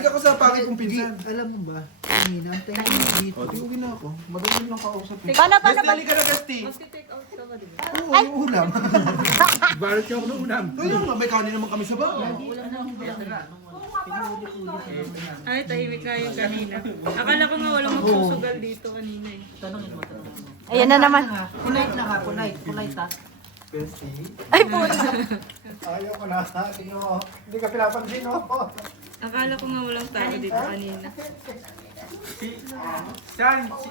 Nakikinig ako sa pangit kong pinsan. Alam mo ba, kanina, ang tayo dito. O, di uwi na ako. Madali lang kausap eh. Paano? Besti, halika na, Besti. Mag-take out ka ba, di ba? Oo, yung ulam. Barat niyo ako ng ulam. Kaya nga, may kanin naman kami sa bahay. Ay, tahimik nga yung kanina. Akala ko nga walang magsusugal dito kanina eh. Ayan na naman. Polite na ha, polite. Polite ha. Besti. Ay, puta. Ayaw ko na. Tingnan mo. Hindi ka pinapansin, no? Akala ko nga walang tao dito kanina.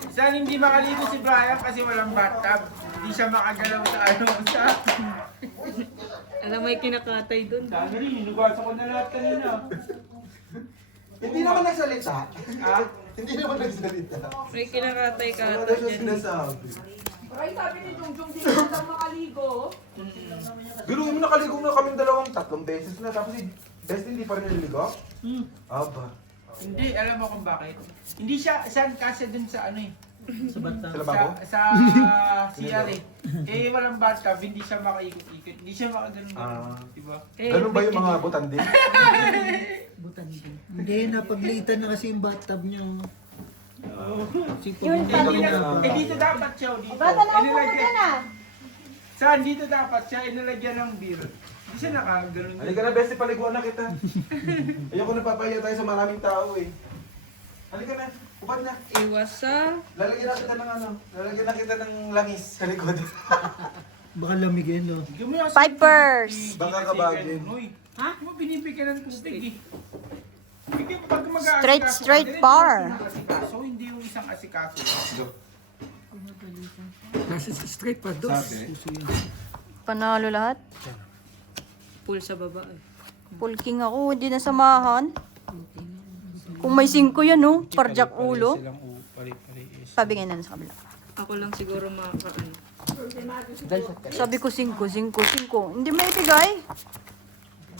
Saan hindi makaligo si Brian kasi walang bathtub. Hindi siya makagalaw sa ano sa... Alam mo yung kinakatay dun. Dami rin, hinugasan ko na lahat kanina. Hindi naman nagsalita. Ah? Hindi naman nagsalita. May kinakatay ka Ano ata siya dyan. sinasabi? Ay, sabi ni Jungjung, di na lang makaligo. Biruin mo nakaligo na kami tatlong beses na. Tapos si Besti hindi pa rin naliligo? Aba. Hindi, alam mo kung bakit. Hindi siya, saan kasi dun sa ano eh. Sa lababo? Sa CR eh. Eh walang bathtub, hindi siya makaikot-ikot. Hindi siya makaganon. Diba? Ganun ba yung mga butandi? Hindi, napaglitan na kasi yung bathtub niya. Yun pa. Eh dito dapat siya, dito. Bata na ako Inilagyan- na. Saan? Dito dapat siya, inilagyan ng beer. Hindi siya nakaganon. Halika na, Besti, paliguan na kita. Ayoko napapahiya tayo sa maraming tao eh. Halika na, upad na. Iwas sa... Lalagyan na kita ng ano, lalagyan na kita ng langis sa likod. Baka lamigin, no? Pipers. Baka kabagin. Ha? Mo binibigyan ng tubig eh. Bigyan pag mag-aasikaso. Straight ka, bar. hindi yung asikaso, hindi yung isang asikaso. Nasa straight pa doon. Sabi? Panalo lahat. Pool sa baba eh. Pulking ako, hindi na samahan. Kung may 5 yan, no? Parjak ulo. Pabigyan na sa kabila. Ako lang siguro makakaano. Sabi ko 5, 5, 5. Hindi may ibigay.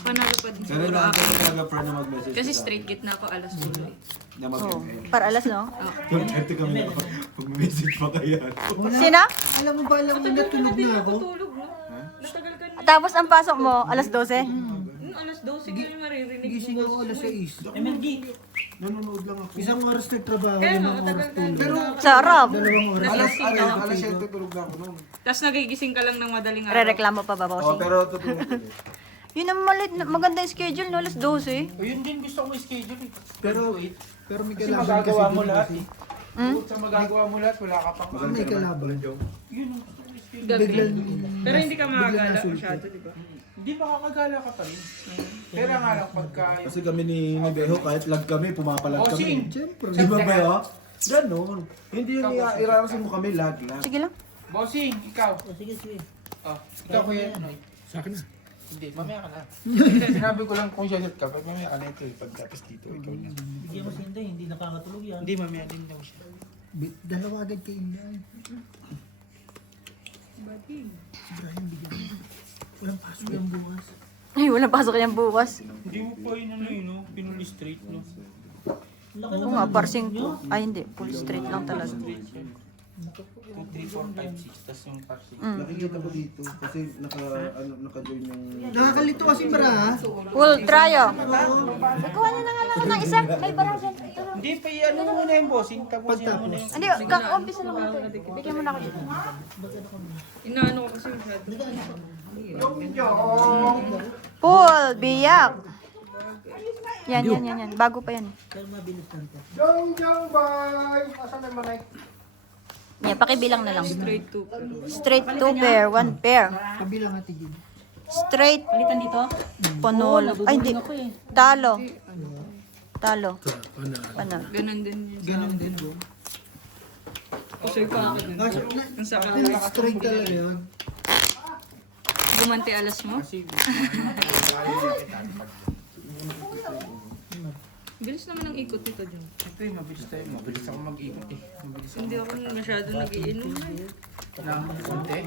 Panalo pa din Pero siguro na ako. talaga friend na mag-message. Kasi straight git na ako alas 2 eh. Na Oh, para alas, no? Ito kami na pag-message pa kaya. Sina? Alam mo ba, alam mo, natulog na ako. Tulog no? Natagal ka na. Tapos ang pasok mo, alas 12. Alas 12 ko yung maririnig Gising mo. ako alas 6. Nanonood lang ako. Isang oras nagtrabaho, Kaya nga, 5 oras matagal ka. tulog. Sarap. 2 oras. Alas 7 tulog na ako noon. Tapos nagigising ka lang ng madaling araw. Rereklamo pa ba, Oh, bossing? pero tutulog ko eh. Yun ang malit, maganda yung schedule, no? Alas 12. O yun din gusto ko i-schedule eh. Pero may Kasi kalaban magagawa kasi mo dito lahat kasi. eh. Bukod sa magagawa mo lahat, wala ka pang May kalaban. Yun ang gusto ko i-schedule. Gabi. Biglang, Pero hindi ka makagala nasulpo. masyado, di ba? Hindi makakagala ka pa rin. Pero nga lang pagka... Kasi kami ni Beho, kahit lag kami, pumapalag Bossing! kami. siyempre. Di ba Beho? Ganon. Hindi yung irarasin mo kami lag. Sige lang. Bossing, ikaw. Sige, sige. Oh, ikaw kuya. Sa akin na. Hindi, mamaya ka na. Sinabi ko lang kung siya ka, pag mamaya ka na ito eh. Pagtapos dito, ikaw na. Bigyan mo si Inday, hindi nakakatulog yan. Hindi, mamaya din daw siya. Dalawa agad kay Inday. Si Brian, bigyan mo. Walang pasok yung bukas. Ay, walang pasok yan bukas. Hindi mo pa yun ano yun, no? Pinuli straight, no? Oo nga, parsing po. Ay, hindi. Full straight lang talaga. 2, 3, 4, 5, 6, tas yung parsing. Nakikita ko dito kasi naka-join yung... Nakakalito kasi bara, ha? Full tryo. Kuha niyo na nga lang ng isa. May bara dyan. Hindi, pa ano muna yung bossing, tapusin mo muna yung... Hindi, kaka-umpisa lang ako. Bigyan mo na ako dito. Inaano ko kasi masyado. Full, biyak. Yan. Bago pa yan. Kaya mabilis lang to. Jong, bye! Asan naman ay? Yan, pakibilang na lang. Straight to. Straight 2 pair, 1 pair. Kabilang ati Gid. Straight, Palitan dito? panol. Ay, hindi. Ako eh. Talo. Panalo. Ganon din yun. Ganon din, bro. Kasi pa ako dun. Kaso, Ang saka straight talaga yun. gumanti alas mo. Kasi, Bilis naman ang ikot nito dyan. ito eh, mabilis tayo. Mabilis ako mag-ikot eh. Mabilis ako Hindi ako masyado nag-iinom. ng konti.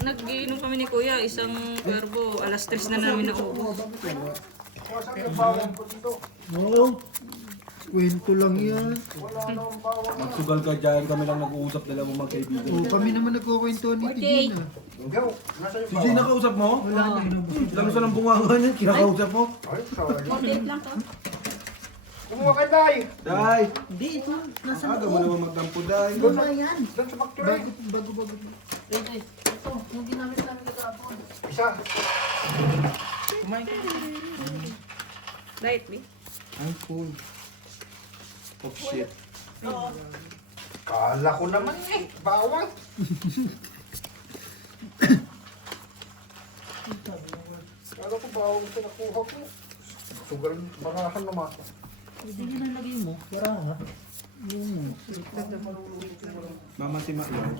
Nag-iinom kami ni Kuya, isang karbo, alas 3 na namin naubos. Oo. Kwento lang yan. Magsugal ka dyan, kami lang nag-uusap dalawang magkaibigan. Oh, kami naman nagkukwento ni Tigina. Si Gina kausap mo? Wala na, inubos. Lang sa ng bunga niyan, kinakausap mo? Content lang to. Kumuha ka, Day! Day! Hindi, ito. Nasa Aga mo naman magdampo, Day. Ano yan? Bago. Ito, yung ginamit namin kagapon. Kumain ka. Diet me. I'm full. Of shit. Kala ko naman eh, bawal. Kala ko bawal sa nakuha ko. Sugal, marahan naman ako. Hindi yun ang lagay mo. Wala ha. Mama si Maya.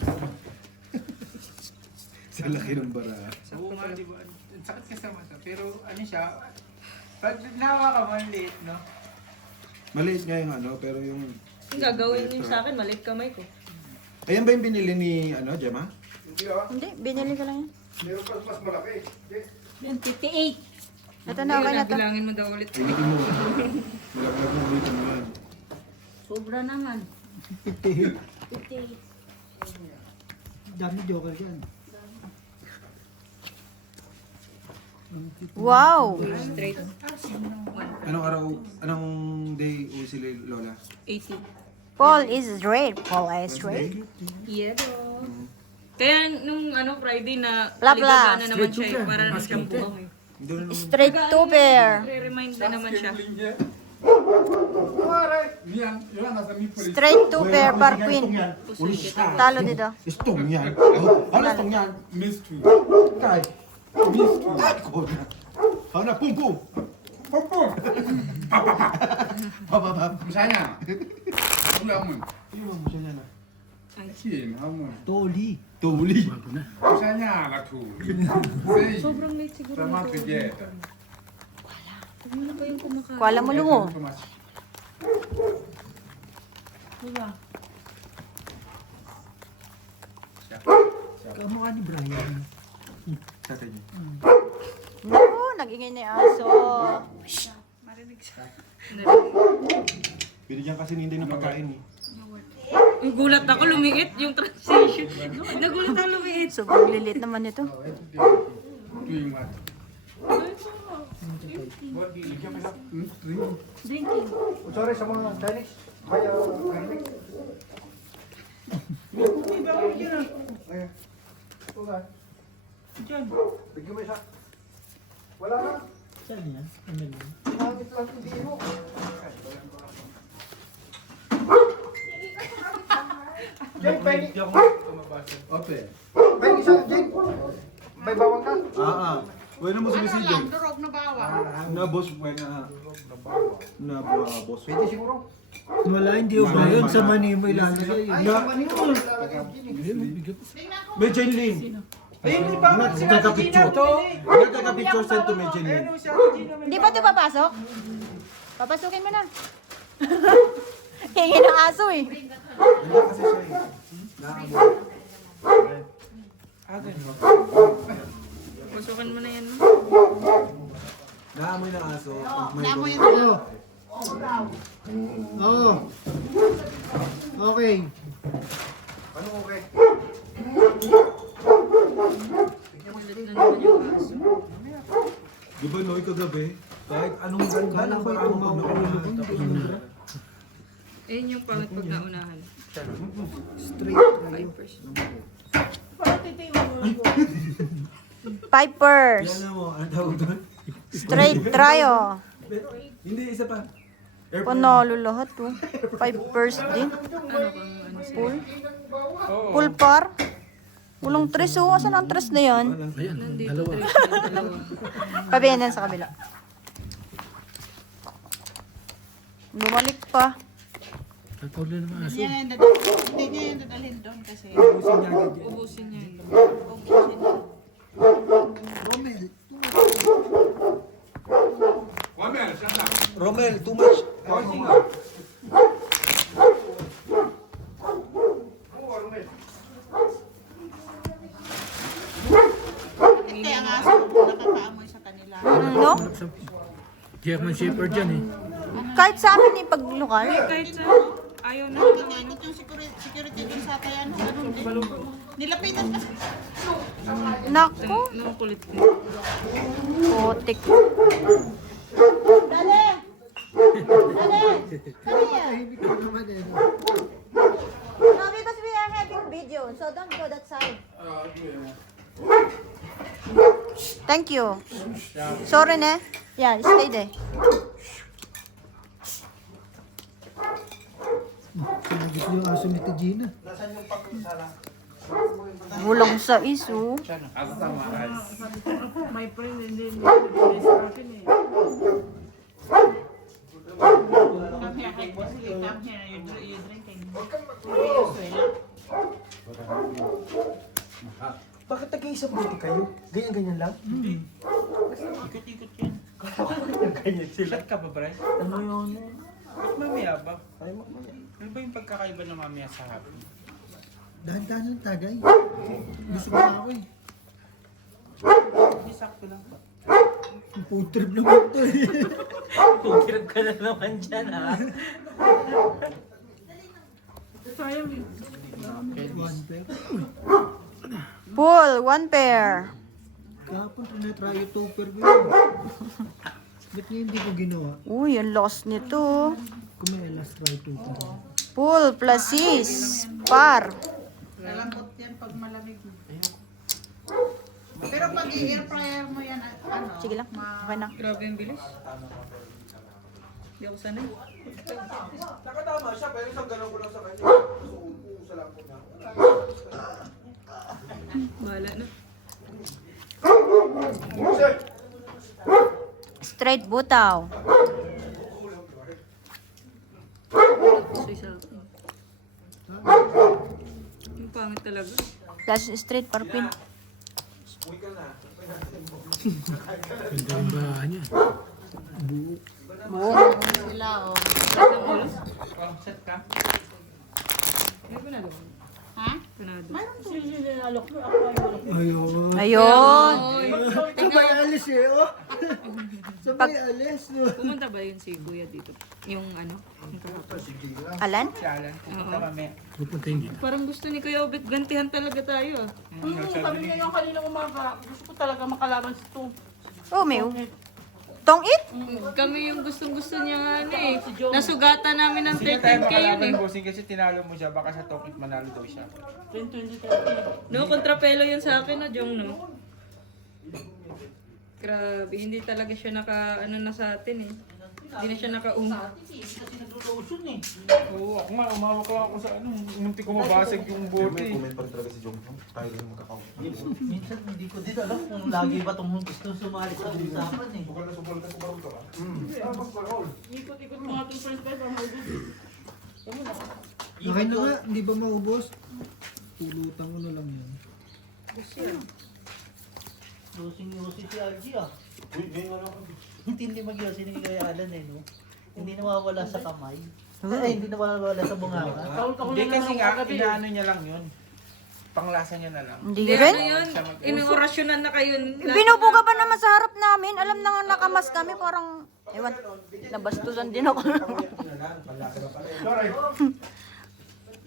Sa laki ng bara. Oo nga, di ba? Ang sakit ka sa mata. Pero ano siya, pag nawa ka, maliit, no? Maliit nga yung ano, pero yung... Yung gagawin niyo sa akin, maliit kamay ko. Ayan ba yung binili ni, ano, Gemma? Hindi ah, Hindi, binili ko lang yan. meron pa mas malaki. Yan, 58. Ito na, okay na to. Bilangin mo daw ulit. Ulitin mo. Malaglag mo, ulitin mo yan. Sobra naman. 58. 58. Dami joker yan. Wow! Straight. Anong araw, anong day uwi sila Lola? 80. Paul is straight. Paul is straight. Yeah, kaya nung ano Friday na Bla, bla. ligaga na naman siya, para na siyang buhang eh. Hindi na naman. Straight to pair. Re-remind na naman siya. Straight to pair par queen. Talo dito. Istong yan. Ano istong yan? Mystery. Kay. Mystery. Ko na. Ano, pum pum. Pum pum. Bababab. Misalnya. Wala mo. Iwan mo siya yan ah. Kin, hamon. Toli. Tuli. Misalnya la tu. Sei. Sobrang late siguro. Sama pigeta. Ano na ba yung kumakain? Kuala mo lungo. Kamukha ni Brian. Sa atin yun. Oo, nag-ingay na yung aso. Binigyan kasi ni Inday ng pagkain eh. Yung gulat ako, lumiit yung transition. Nagulat ako, lumiit. Sobrang lilit naman ito. Tuing mat. Drinking. Sorry sa mga Chinese. Kaya Chinese. Ayan. Tuga. Diyan. Bigyan mo isa. Wala na. Saan yan? Ano yan? Sinangit lang hindi mo. Jay, pwede. Ope. Pwede isa, Jay. May bawang ka. Bueno mo si Jay. Durog na bawa. Na boss, buena. Na boss. Pwede siguro. Wala, hindi ko ba yun? Sa Manimo ilalagay. Ay, sa Manila. May Jenlin. Ayun, di ba? Nagkaka-picture. Nagkaka-picture send to may Jenlin. Ayun, si Ate Gina may... Hindi ba ito papasok? Papasukin mo na. Hingi ng aso eh. Wala kasi siya eh. Pasukan mo na yan. Naamoy ng aso. Namoy Oo. Oo. Okay. Ano okay? Kulit na naman yung aso. Di ba Noy kagabi? Kahit anong ganda ng parang mag-nakuha. Ayun yung pangit pag naunahan. Straight tayo. 5 purse. Yan na mo, ano tawag doon? Straight tryo. Hindi, isa pa. Panalo lahat to. 5 purse din. Full. Full par. Walang tres oh. Asan ang tres na yan? Nandito, dalawa. Pabiyanan sa kabila. Bumalik pa. Hindi niya yan dadalhin doon kasi. Ubusin niya yun. Romel. Romel, too much. Kaya ang aso nakakaamoy sa kanila. No? German Shepherd yan eh. Kahit sa amin pag lokal. Kahit sa ayaw na Ikot yung security dun sa tayan. Ganun din. Nilapitan kasi. Naku, nung kulit ko. putik. Dali! Dali! Dali yan! No, because we are having video, so don't go that side. Thank you. Sorry, ne? Yeah, stay there. Sinagit yung aso ni Gina. Nasaan yung pagkusala? Walang sa iso. Ako tamaan. My friend, hindi sa akin eh. Come here, hey, come here. You drinking. Bakit nag-iisang buti kayo? Ganyan-ganyan lang? Ikot-ikot yan. Ganyan sila. Shot ka ba, Bray? Ano yun? Ba't mamaya ba? Ano ba yung pagkakaiba ng mamaya sa happy? Dahan-dahan lang tagay. Gusto ko na ako eh. Hindi, sakto lang. Ang food trip naman to eh. Pugkirap ka na naman dyan, ha? One pair. Pull, 1 pair. Kahapon tinatry yung 2 pair ko yun. Ba't niya hindi ko ginawa? Uy, ang lost nito. Kung may last try 2 pair. Pull plus 6. Par. Lalambot yan pag malamig. Pero pag i-air fryer mo yan, ano? Sige lang, okay na. Grabe yung bilis. Hindi ako sanay. Nakatama siya, pero isang ganun ko lang sa kanya. Uusa lang ko na. Bahala na. Straight butaw. Pusoy sa akin. Yung pangit talaga. Plus straight parpin. Uy ka na. Ganda yung bahan niya. Sila, oh. Oh, set ka? May panalo. Ha? Panado. Ayun. Ayun. Sabay alis eh, oh. Sabay alis, no. Pumunta ba yun si Kuya dito? Yung ano? Yung kahapon. Alan? Si Alan. Pupunta mamaya. Pupunta hindi. Parang gusto ni Kuya Obet, gantihan talaga tayo. Sabi niya yung kanina umaga, gusto ko talaga makalaban sa ito. Oh, may tong it? Kami yung gustong-gusto niya nga ano eh. Nasugatan namin ng Sige tayo 13K yun eh. makalaban, bossing, kasi tinalo mo siya. Baka sa Tokit manalo daw siya. No, kontrapelo yun sa akin na Jong, no? Grabe, hindi talaga siya naka, ano na sa atin eh. Hindi na siya naka-uma. Oo, ako nga. Umawak lang ako sa ano. Munti ko mabasag yung May bote. comment pa rin talaga si Jong. Tayo rin magkakount. Minsan hindi ko din alam kung lagi ba itong gusto sumali sa usapan eh. Bukal na subulan ka ba ito? Ikot-ikot mga itong friends pa, maubos. Okay na nga, hindi ba maubos? Pulutan ko na lang yan. Dosing-yosi si RG ah. Hindi mag-yosi ni Kuya Alan eh, no? Hindi nawawala sa kamay. Ay, hindi nawawala sa bunganga. Hindi kasi nga, inaano niya lang yun. Panglasa niya na lang. Hindi Hindi, rin. ano yun? Inorasyonan na kayo. Binubuga ba naman sa harap namin? Alam na nga nakamas kami, parang, ewan, nabastusan din ako.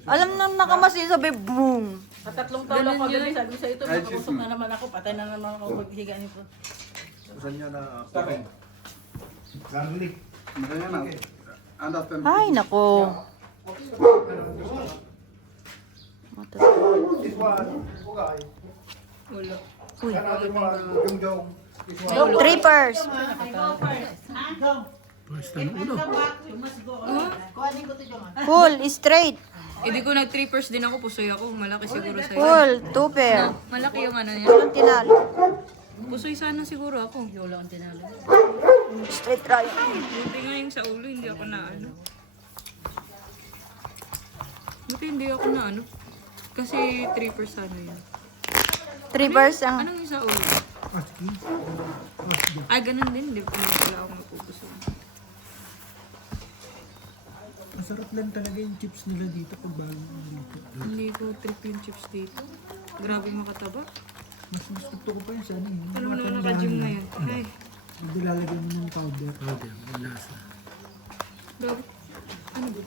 Alam na nakamas yun, sabi, boom. Sa 3 taon ako gabi, sabi sa ito, makausap na naman ako, patay na naman ako maghiga nito. Saan niya na garlic. Ganyan na. Understand. Ay, nako. This one, okay. Wala. Uy, Yung jong. trippers. Basta na ulo. Full, straight. Hindi ko nag-trippers din ako, pusoy ako. Malaki siguro sa'yo. Full, 2 pair. Malaki yung ano niya. Walang tinalo. Pusoy sana siguro ako. Straight try. Buti nga yung sa ulo, hindi ako na ano. Buti hindi ako na ano. Kasi trippers ano yun. Trippers ang... Anong yung sa ulo? Aski. Ay, ganun din. Hindi pala ako magpupuso. Masarap lang talaga yung chips nila dito pag bago dito. Hindi ko trip yung chips dito. Grabe makataba. Mas gusto ko pa yun sa ano yun. Alam mo naman naka-gym ngayon. Ay, Hindi lalagyan mo ng powder. Powder, yung lasa. Grabe. Ano ba?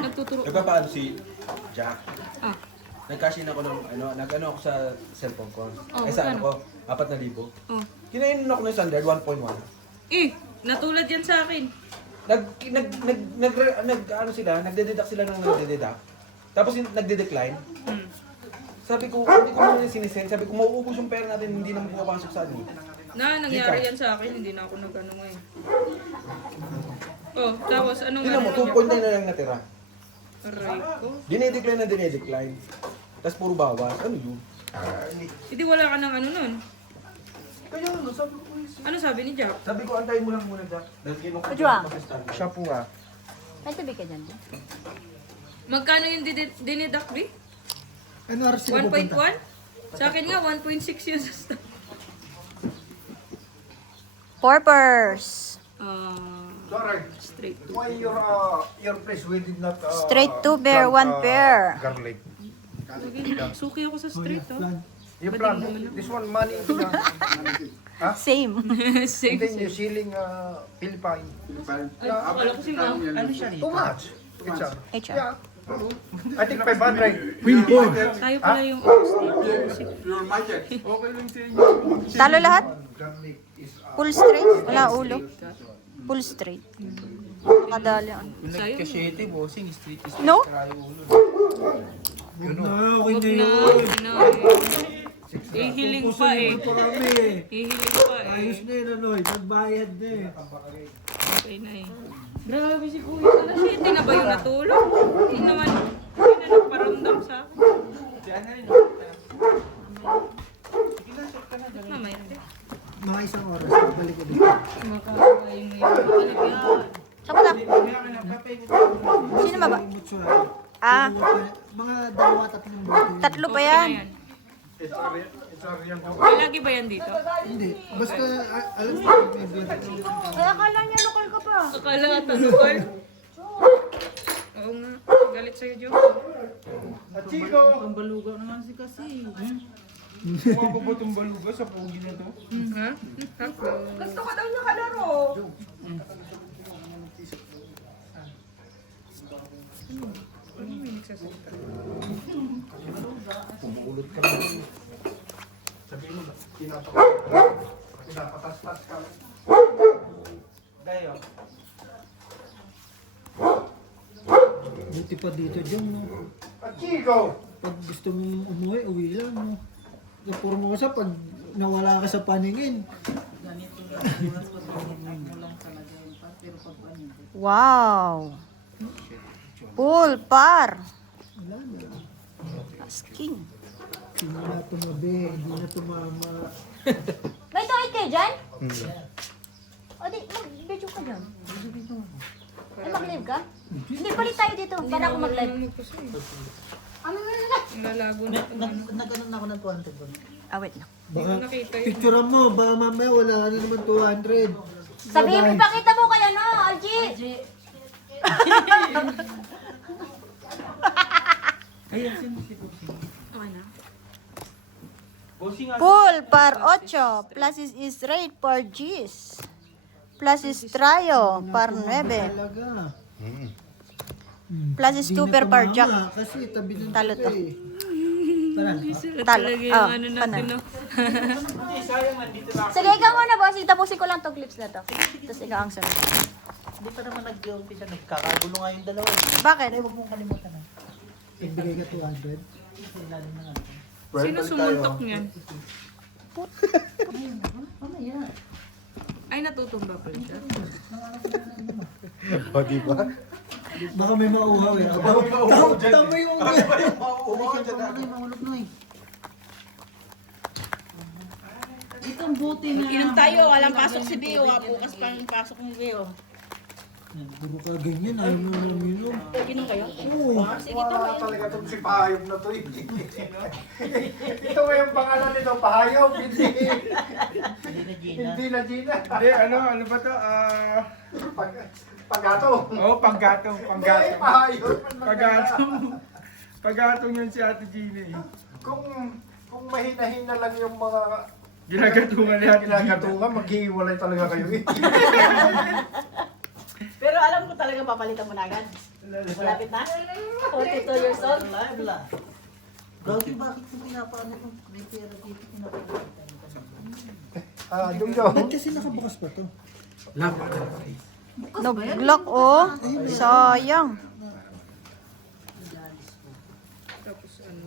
Nagtuturo. Nagpapaano si Jack. Ah. Nag-cash in ako ng nag-ano ako sa cellphone ko. Oh, sa magkano? ano ko, 4,000. Oh. Kinainan ako ng standard 1.1. Eh, natulad yan sa akin. Ano sila, nagde-deduct sila ng nagde-deduct. Tapos nagde-decline. Hmm. Sabi ko, hindi ko muna sinisend. Sabi ko, mauubos yung pera natin, hindi naman pumapasok sa ano. Nangyari yan sa akin, hindi na ako nag-ano ngayon. Oh, tapos anong Tingnan mo, 2.9 na lang natira. Aray ko. Dinedecline na dinedecline. Tapos puro bawas. Ano yun? Hindi wala ka ng ano nun. Kaya ano, sabi ko, Ano sabi ni Jack? sabi ko, antayin mo lang muna, Jack. Dahil kinukuha Ujwa. Siya po nga. May tabi ka dyan. Magkano yung dinideduct, Bri? Ano oras sila 1.1? pupunta? Sa akin nga, 1.6 yun sa stock. Porpers. Sorry. Straight to. Why your place we did not Straight to bear, one pair. garlic. Suki ako sa street, oh. Plan. You plan this one money Same. Same. then you selling Philippine. Ay, akala ko si Ma'am. Ano siya Too much. It's HR. yeah. I think 500. Windfall. Tayo pala yung state. Talo lahat? Garlic is Full straight? Wala ulo. Full straight. Nakadali. Sa'yo. Kasyete, bossing, street is No? Huwag na, okay Huwag na na, yun. ano eh. Ihiling pa eh. Marami eh. Ihiling pa eh. Ayos na yun, Anoy. Nagbayad na eh. Okay na eh. Grabe si Kuya. Alas 7 na ba yung natulog? Hindi naman. Hindi na nagparamdam sa akin. Mamaya. Mga isang oras, balik ko dito. Makakain mo yung balik yan. Saka na. Sino ba ba? Mutsura. Ah, Mga dalawa, tatlong bote. tatlo pa Okay yan. na yan. it's a real May lagi ba yan dito? Hindi. Basta, alam mo, may beer. Kaya akala niya lokal ka pa. Akala ata lokal. Oo nga. Galit sa'yo, Joe. Chico. Ang balugaw naman si kasi. Kuha ko ba itong baluga sa pogi na to? Ha? Gusto ko daw niya kalaro. Ano may nagsasalita? Pumulot ka lang. Sabihin mo, pinapatas-tas ka. Dayo. Buti pa dito, Jong, no? Chico. Pag gusto mong umuwi, uwi lang, no? Napuro mo sa pag nawala ka sa paningin. Ganito lang. Mo lang talaga yun. Pero pag ano. Wow. Full par. Wala na. Asking. Hindi na tumabi, hindi na tumama. May tuhid kayo dyan? O di, mag-video ka dyan. Ay, mag-live ka? Hindi, palit tayo dito para ako mag-live. Ano na na? Lalago na ito. Nag-ano na ako ng 200 ba? Ah, wait lang. Baka Nakita yun. picturean mo, baka mamaya wala ka na naman 200. Sabihin mo, ipakita mo kay ano, Algie. Okay na. Bossing, Full par 8. Plus is rate par G's. Plus is trio par 9. Talaga. Plus is 2 per par jack. Kasi tabi ng Talo to. tabi. Tara. Sila Talo. talaga yung Ah, ano natin, pana. no? Sige, ikaw muna, boss. Tapusin ko lang tong clips na to. Tapos ikaw ang sunod. Hindi pa naman nag-umpisa. Nagkakagulo nga yung dalawa. Bakit? Ay, huwag mong kalimutan na. Nagbigay ka 200. Kasi ilalim na nga. Sino sumuntok niyan? Mamaya. Ay, natutumba pa rin siya. O, di ba? Baka may mauhaw eh. Tama yung Mahulog na eh. Ito ang buti na. Inom tayo, walang pasok si Bio. Bukas pang pasok ni Bio. Puro ka ganyan, ayaw mo naman yun. Inom kayo? Oo. Sige, Wala talaga itong si Pahayop na to. Ito nga yung pangalan nito, Pahayop. Hindi Hindi na Gina. hindi na Gina. Hindi, ano ba to? Paggato. Oo, panggatong, Hindi, Pahayop. Paggatong yun si Ate Gina eh. Kung mahina-hina lang yung mga Ginagatungan ni Ate Gina. ginagatungan, maghihiwalay talaga kayo eh. Pero Pero alam ko talaga papalitan mo na agad. Malapit na? 42 years old? Wala. Gagi, bakit ko pinapaano kung may pera dito pinapaano? Jong. Ba't kasi nakabukas pa to? Lock. Nag-lock, oh. Sayang. Tapos ano.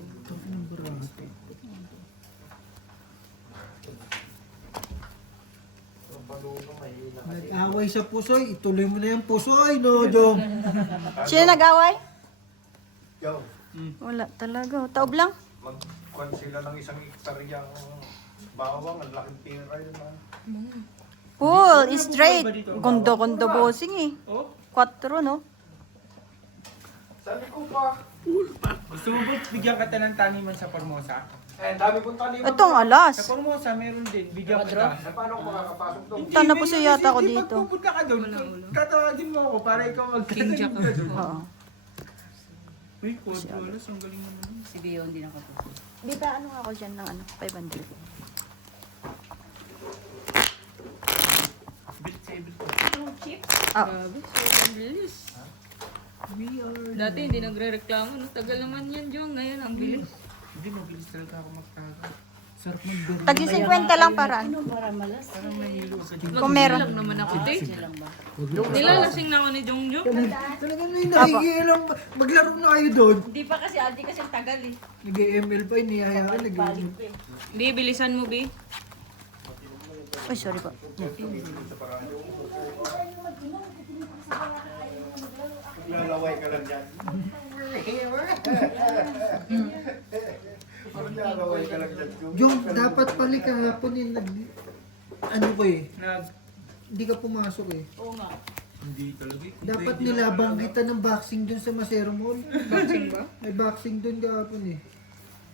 Nag-away sa pusoy, ituloy mo na yung pusoy, no, Jong? Sino nag-away? Jong. Wala talaga. Taob lang. Magkuhan sila ng isang ektaryang bawang. Ang laking pera yun. Cool, straight. Gondo-gondo bossing eh. Oh, 4, no? Sabi ko pa. gusto mo ba bigyan ka ng taniman sa Formosa? Eh, dami pong taliman. Itong alas. Sa Formosa, meron din. Bigyan kita. Paano ako makakapasok doon? Tanda po siya yata ako Hindi, dito. pag pupunta ka doon, tatawagin mo ako para ikaw King Jack magkatanim. ako. Oo. Uy, Codrolas, ang galing naman. Si Bio hindi nakapos. Di ba ano ako dyan ng 500? Bilit sa ibig ko. Ah, Grabe, sobrang bilis. Dati hindi nagre-reklamo. No? Tagal naman yan, Jong. Ngayon, ang bilis. Hindi, mabilis talaga ako magtago. Sarap mag-berry. tagi 50 lang para. Ano para malas? Parang nahilo ka dyan. Kung meron. Lang naman ako, te. Lang ba? Nilalasing na ako ni Jongjong. Talaga may nakikialam. Maglaro na kayo doon. Hindi pa kasi, Aldi kasi ang tagal eh. Nag-ML pa, inihayaan. Balik Nag-ML. pa eh. Bi, bilisan mo, Bi. Uy, sorry po. Maglalaway ka lang dyan. Maglalaway ka lang dyan. Jong, dapat pala kahapon eh, ano ko eh, Nag, hindi ka pumasok eh. Oo nga. hindi talaga. Dapat nilabang kita ng boxing dun sa Masero Mall. Boxing ba? May boxing dun kahapon eh.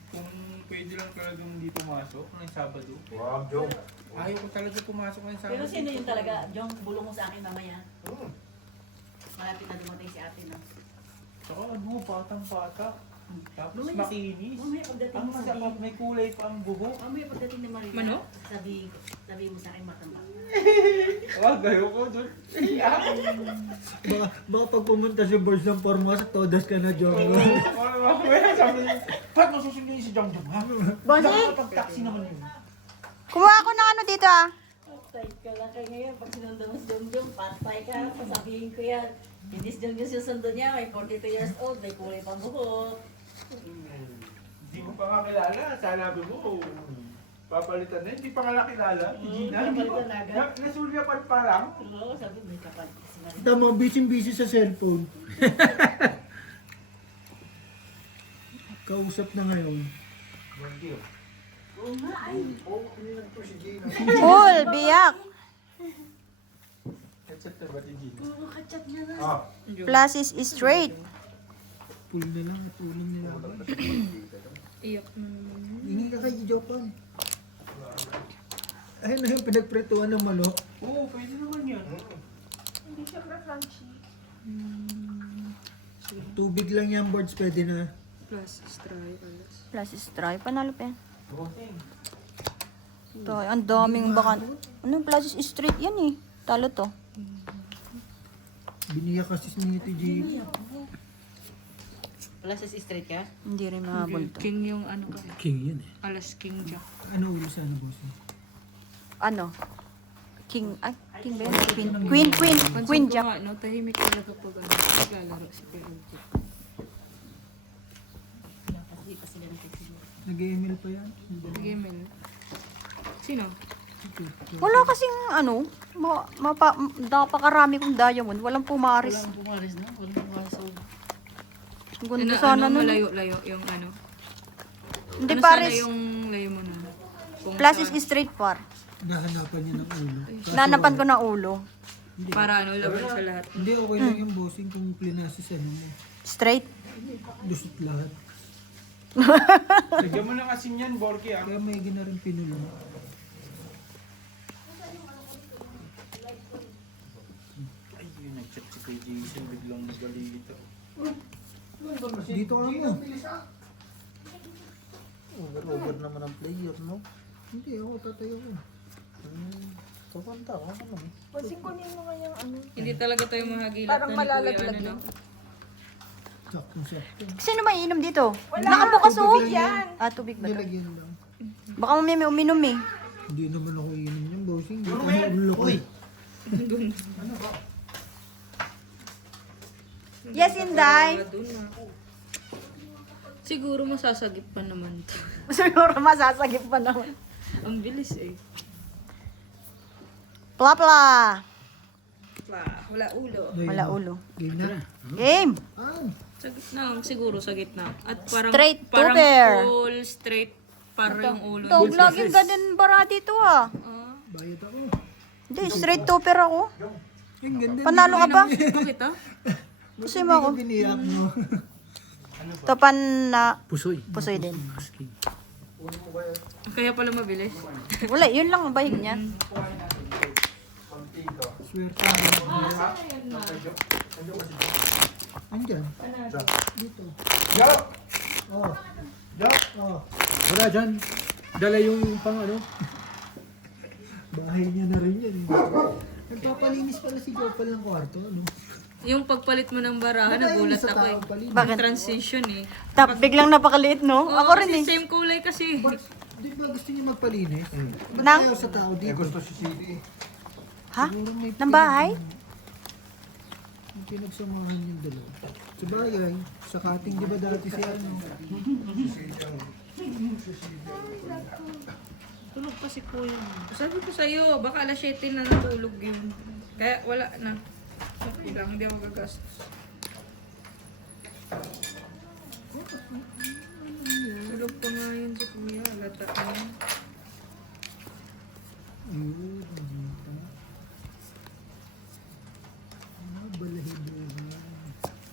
Kung pwede lang talaga hindi pumasok ng Sabado. Wow, Jong. Ayaw ko talaga pumasok ng Sabado. Pero sino yung talaga? Jong, bulong mo sa akin mamaya. Hmm. Malapit na dumating si ate, no? Saka ano, batang-bata. Tapos Mamaya- makinis. Mamaya pagdating Ang mo masarap, sabihin. may kulay pa ang buhok. Mamaya pagdating ni Marita, Manok? sabi mo sa akin matamba. Wag, ayaw ko doon. Baka pag pumunta si Boys ng Formosa, todas ka na, Jong. Mamaya sabi niya, ba't masusunod yun si Jong Jong, ha? Bossy, Pag-taxi naman yun. kumuha ako ng ano dito ah. Patay ka lang kayo ngayon. Pag sinundo mo si Jongjong, patay ka. Sasabihin ko yan. Hindi si Jongjong susundo niya. May 42 years old. May kulay pang buhok. Hindi ko pa kakilala. Sanabi mo, papalitan na. Hindi pa nga nakilala. Hindi na. Papalitan na agad. Nasulya pa lang. Oo, sabi may kapal. Si Marita. Tama, busy-busy sa cellphone. Kausap na ngayon. Oo nga ay. Cool, biyak. Headset na ba, Tigi? Oo, kachat niya na. Ah. Plus is straight. Pool na lang at uling nila. Iyak na naman. Hindi ka kay Jopan. Ayun na yung pinagpretuan ng manok. Oo, pwede naman yun. Tubig lang yan, boards, pwede na. Plus, stray, alas. Plus is try. Panalo pa yan. Boting. Ito, ang daming baka. Ano, plus is straight yan eh. Talo to. Biniya kasi ni TG. Plus is straight ka? Hindi rin mahabol to. King yung ano ka. King yan eh. Alas King Jack. Ano ulo sana, boss? Ano? King, ay, king ba yan? Queen, Queen Pansin ko Jack. nga, no, tahimik talaga pag ano, naglalaro si Kuya Jack. Kasi pa sila nagsisiguro. Nag-email pa yan. Sige, Mel. Sino? Wala kasing ano, napakarami kong diamond. Walang pumaris. Walang pumaris na. Walang pumaris sa ulo. Ang ganda sana ano, nun. malayo-layo yung ano. Hindi Ano pares. sana yung layo mo na? Kung Plus saan- is straight par. Nahanapan niya ng ulo. Nanapan ko na ulo. Para ano, laban sa lahat. Hindi, okay lang yung bossing kung plinasis ano mo. Straight. Lusot lahat. Lagyan mo ng asin yan, Borky, ah. Kaya may gina rin pinulong. Ay, yun, nag-chat si Kuya Jason, biglang nagalito. Dito ka mo. Over naman ang player, no? Hindi, ako tatayo ko. Pupunta ako naman. Pasing kunin mo kayang ano. Hindi talaga tayo mahagilat Parang na ni Kuya, malalaglag ano, yun. no? Sakto. Sino may inom dito? Nakabukas oh. Yan. Ah, tubig ba to? Nilagyan lang. Baka mamaya may uminom eh. Hindi naman ako iinom niyan, bossing. Hindi tayo ulo ko. Yes, Inday. Doon na. Siguro masasagip pa naman to. Siguro masasagip pa naman. Ang bilis eh. Pla-pla. Wala ulo. Wala ulo. Game na. Game. Ah, Sa gitna, siguro sa gitna. At parang Straight to parang bear. full straight para yung ulo. Tawag laging ganun bara dito ah. bayad ako. Hindi, straight topper ako. Ang ganda. Panalo ka pa? Bakit ah? Kasi mo ako. Biniyak mo. Topan na Pusoy. pusoy din. Kaya pala mabilis. Wala, yun lang ang bahig niyan. Swerte. Andyan. Dito. Yo! Oh. Yo! Oh. Wala dyan. Dala yung pang ano. Bahay niya na rin yan. Nagpapalinis pala si Jopal ng kwarto. Ano? Yung pagpalit mo ng baraha, nagulat ako eh. Palinis. Bakit? Transition eh. Biglang napakaliit, no? Oo, Ako rin kasi eh. same kulay kasi. Di ba gusto niyo magpalinis? Ba't Nang? ayaw sa tao Eh, dito? gusto si CD. Ha? Siguro may Ng bahay? Yung pinagsamahan yung dalawa. Sa bagay, sa cutting di ba dati si ano? Tulog pa si Kuya. Sabi ko sa'yo, baka alas 7 na natulog yun. Kaya wala na. Okay lang, hindi ako gagastos. Tulog pa nga yun si Kuya. Lata na. Yun, dito. Ah, balahibuhan.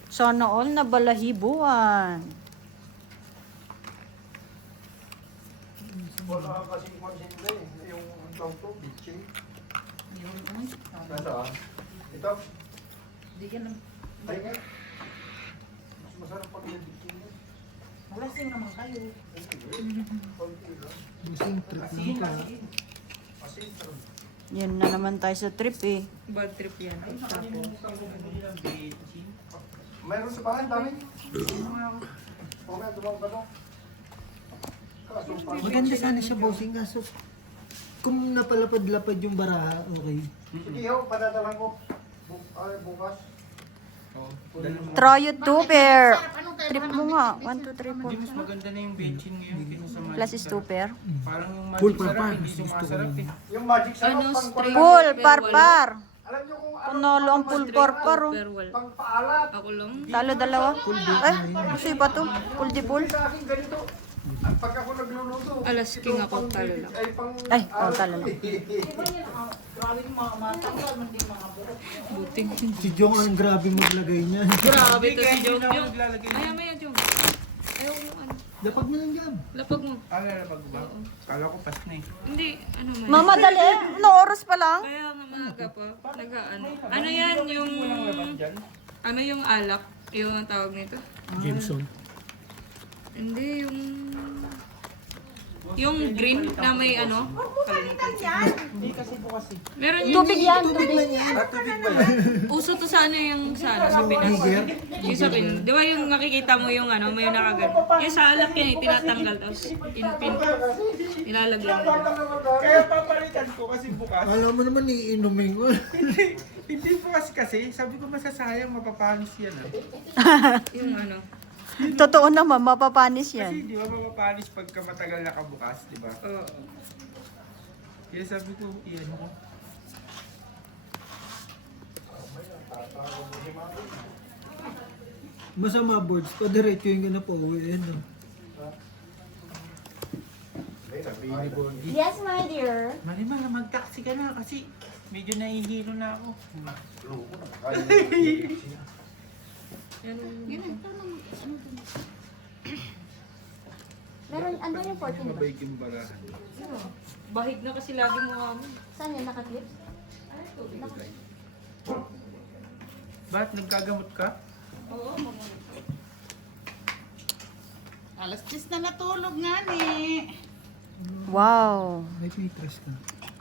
Sana all na balahibuan. Wala kasi maganda eh. Yung ang tawag to, bitchin. Nasaan? Ito? Hindi ka naman. Ay nga. Mas masarap pag yung bitchin eh. Malasing naman kayo. Busing trip lang ka. Yun na naman tayo sa trip eh. Bad trip yan. Tapos, Mayroon sa bahay, dami. Okay, dumang ka doon. Kaso, Maganda sana siya bossing kaso kung napalapad-lapad yung baraha, okay. sige ho, padadalan ko. Bukas. Try it two pair. Trip mo nga. 1, 2, 3, Hindi, mas maganda na yung benching ngayon kaysa sa 4. magic Plus is two sarap. pair. Parang yung Full magic sarap, parpar. hindi sumasarap eh. Yung magic sarap, Ano, pang straight? Full parpar. Alam nyo kung ano, Panalo ang full parpar oh. pero wala. pang paalat. Ako lang. Talo dalawa. Ay, gusto pa to. Full di full. Sa akin ganito. At pag ako nagluluto. Alas king ako, pang talo lang. Ay, pang Ay, talo lang. Grabe yung mga matanggal, hindi mga burot. Buting. Si Jong ang grabe maglagay niya. Grabe to si Kaya Jong hindi na Jong. maglalagay. Maya maya Jong. Ayaw mo ano. Lapag mo lang dyan. Lapag mo. Lalabag ba? Kala ko pas na eh. Hindi, ano man. Mama, dali. No oras pa lang. Kaya nga maaga pa. Nag-ano. Ano yan yung... Walang laban dyan. Ano yung alak? Yung ang tawag nito? Jameson. Hindi, yung green na may ano? Kalimutan. Hindi kasi bukas eh. Meron yung Tubig yan, tubig. At tubig ba yan? uso to sa ano yung sa ano, sa Pinas. Yung sa Pinas. Di ba yung nakikita mo yung ano, may nakagan. Yung sa alak yan, tinatanggal. Tapos ilalagyan mo. Kaya papalitan ko kasi bukas. Alam mo naman iinumin ko. Hindi bukas kasi. Sabi ko masasayang mapapanis yan ah. Yung ano. Totoo naman, mapapanis yan. Kasi di ba mapapanis pagka matagal nakabukas, di ba? Oo. Kaya sabi ko, iyan ko. Masama boards, padiretso yung na po uwi. Ano? Yes, my dear. Malimang, mag-taxi ka na kasi medyo nahihilo na ako. Meron, ano yung 14 ba? Mabait yung barahan. Bahig na kasi lagi mo kami. Saan yan nakaklip? Ba't nagkagamot ka? Oo, Alas 10 na natulog nga ni. Wow. May trust ka.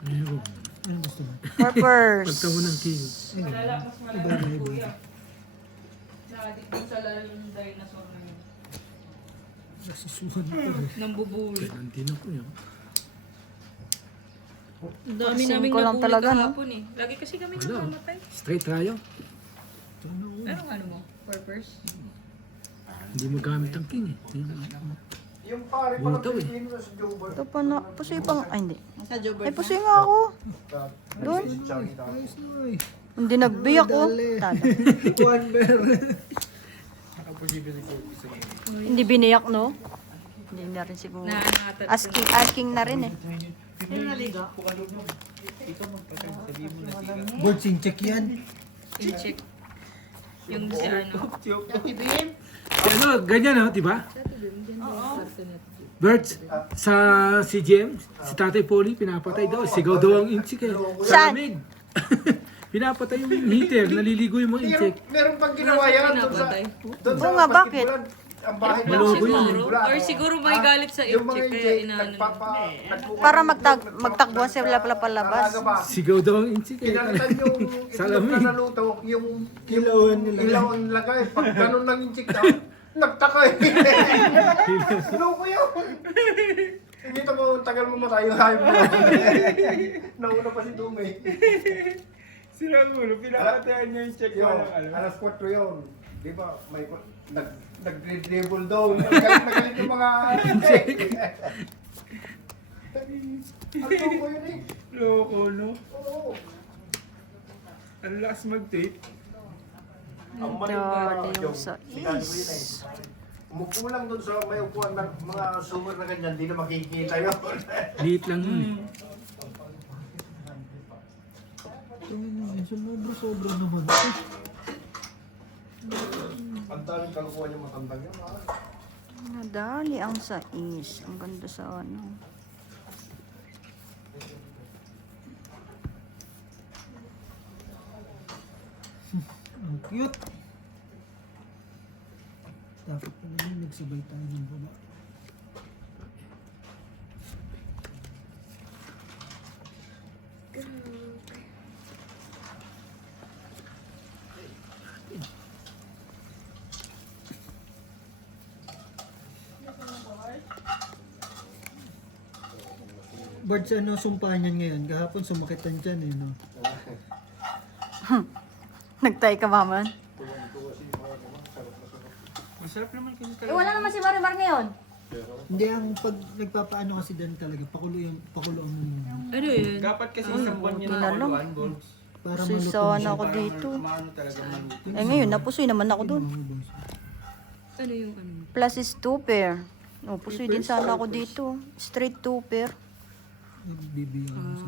Ano? Ano gusto mo? Purpose. Pagka mo ng king. Malala, mas malala si kuya. Nakadik dun sa lalo yung dinosaur na yun. Nasisuhan ko rin. Nang bubuli. Kailan din ako yun. Ang dami Pansin namin ko lang nabuli talaga, no? kahapon eh. Lagi kasi kami Wala. namamatay. Straight tayo. Anong ano mo? Purpose? Hindi mo gamit ang king eh. Yung pare pa ng Butaw eh. Pilipino sa Joban. Ito pa na, pusoy pang, ay hindi. Sa Jobber Ay, pusoy nga ako. Doon. Ayos na eh. Hindi nagbiyak oh. Tada. One bear. Hindi biniyak, no? Hindi na rin siguro. Naanatan. Asking na rin eh. Sino naligo? Boardsing check yan. I-check. Yung si ano. Ibim? Ano, ganyan oh, di ba? Birds, sa CGM, si Tatay Poli, pinapatay daw. Sigaw daw ang inchik eh. Sa Saan? lamig. Pinapatay yung heater, naliligo yung mga inchik. Meron pang ginawa yan doon sa... Pinapatay. Doon Oo nga, bakit? Ang bahay Maloko yun. Siguro. Or siguro may galit sa Yung mga incheck kaya inject, inaano. Para magtakbuhan sila pala palabas. Sigaw daw ang inchik eh. Pinalitan yung Sa itlog lamig. na naluto, yung ilawan nilagay. Pag ganun lang yung chika, nagtaka eh. Loko yun. Dito mo, tagal mo matayo hayop mo. Nauna pa si Dumi. Sila ulo, pinakatayan niya yung check ko Yun, ng ano. alas 4 yun. Di ba, may nag-dribble daw. Nagalit yung mga check. Ang loko yun eh. Loko, no? Oo. Ang lakas mag-tape. Ang Dali yung yung sa sinado mo yun eh. Umupo lang doon sa may upuan ng mga sumer na ganyan, di na makikita yun. Liit lang yun eh. Sobra naman. Ang daming kalukuhan yung matandang yun. Nadali ang sais. Ang ganda sa ano. Ang cute. Dapat pala yung nagsabay tayo ng baba. Birds, ano sumpahan niyan ngayon? Kahapon sumakitan dyan eh, no? Nagtay ka, mama. Masarap naman kasi Eh, wala naman si Marimar ngayon. Hindi, ang pag nagpapaano kasi dyan talaga, pakuloan mo yun. Ano yun? dapat kasi isang buwan niya Hindi na na lang. kuluan, Bones. Para Pusoy malutong sana siya. ako dito. Maano talaga maluto. Eh, ngayon, napusoy naman ako dun. Ano yung ano? Plus is 2 pair. Oh, pusoy din sana ako dito. Straight 2 pair. Bibigyan mo sa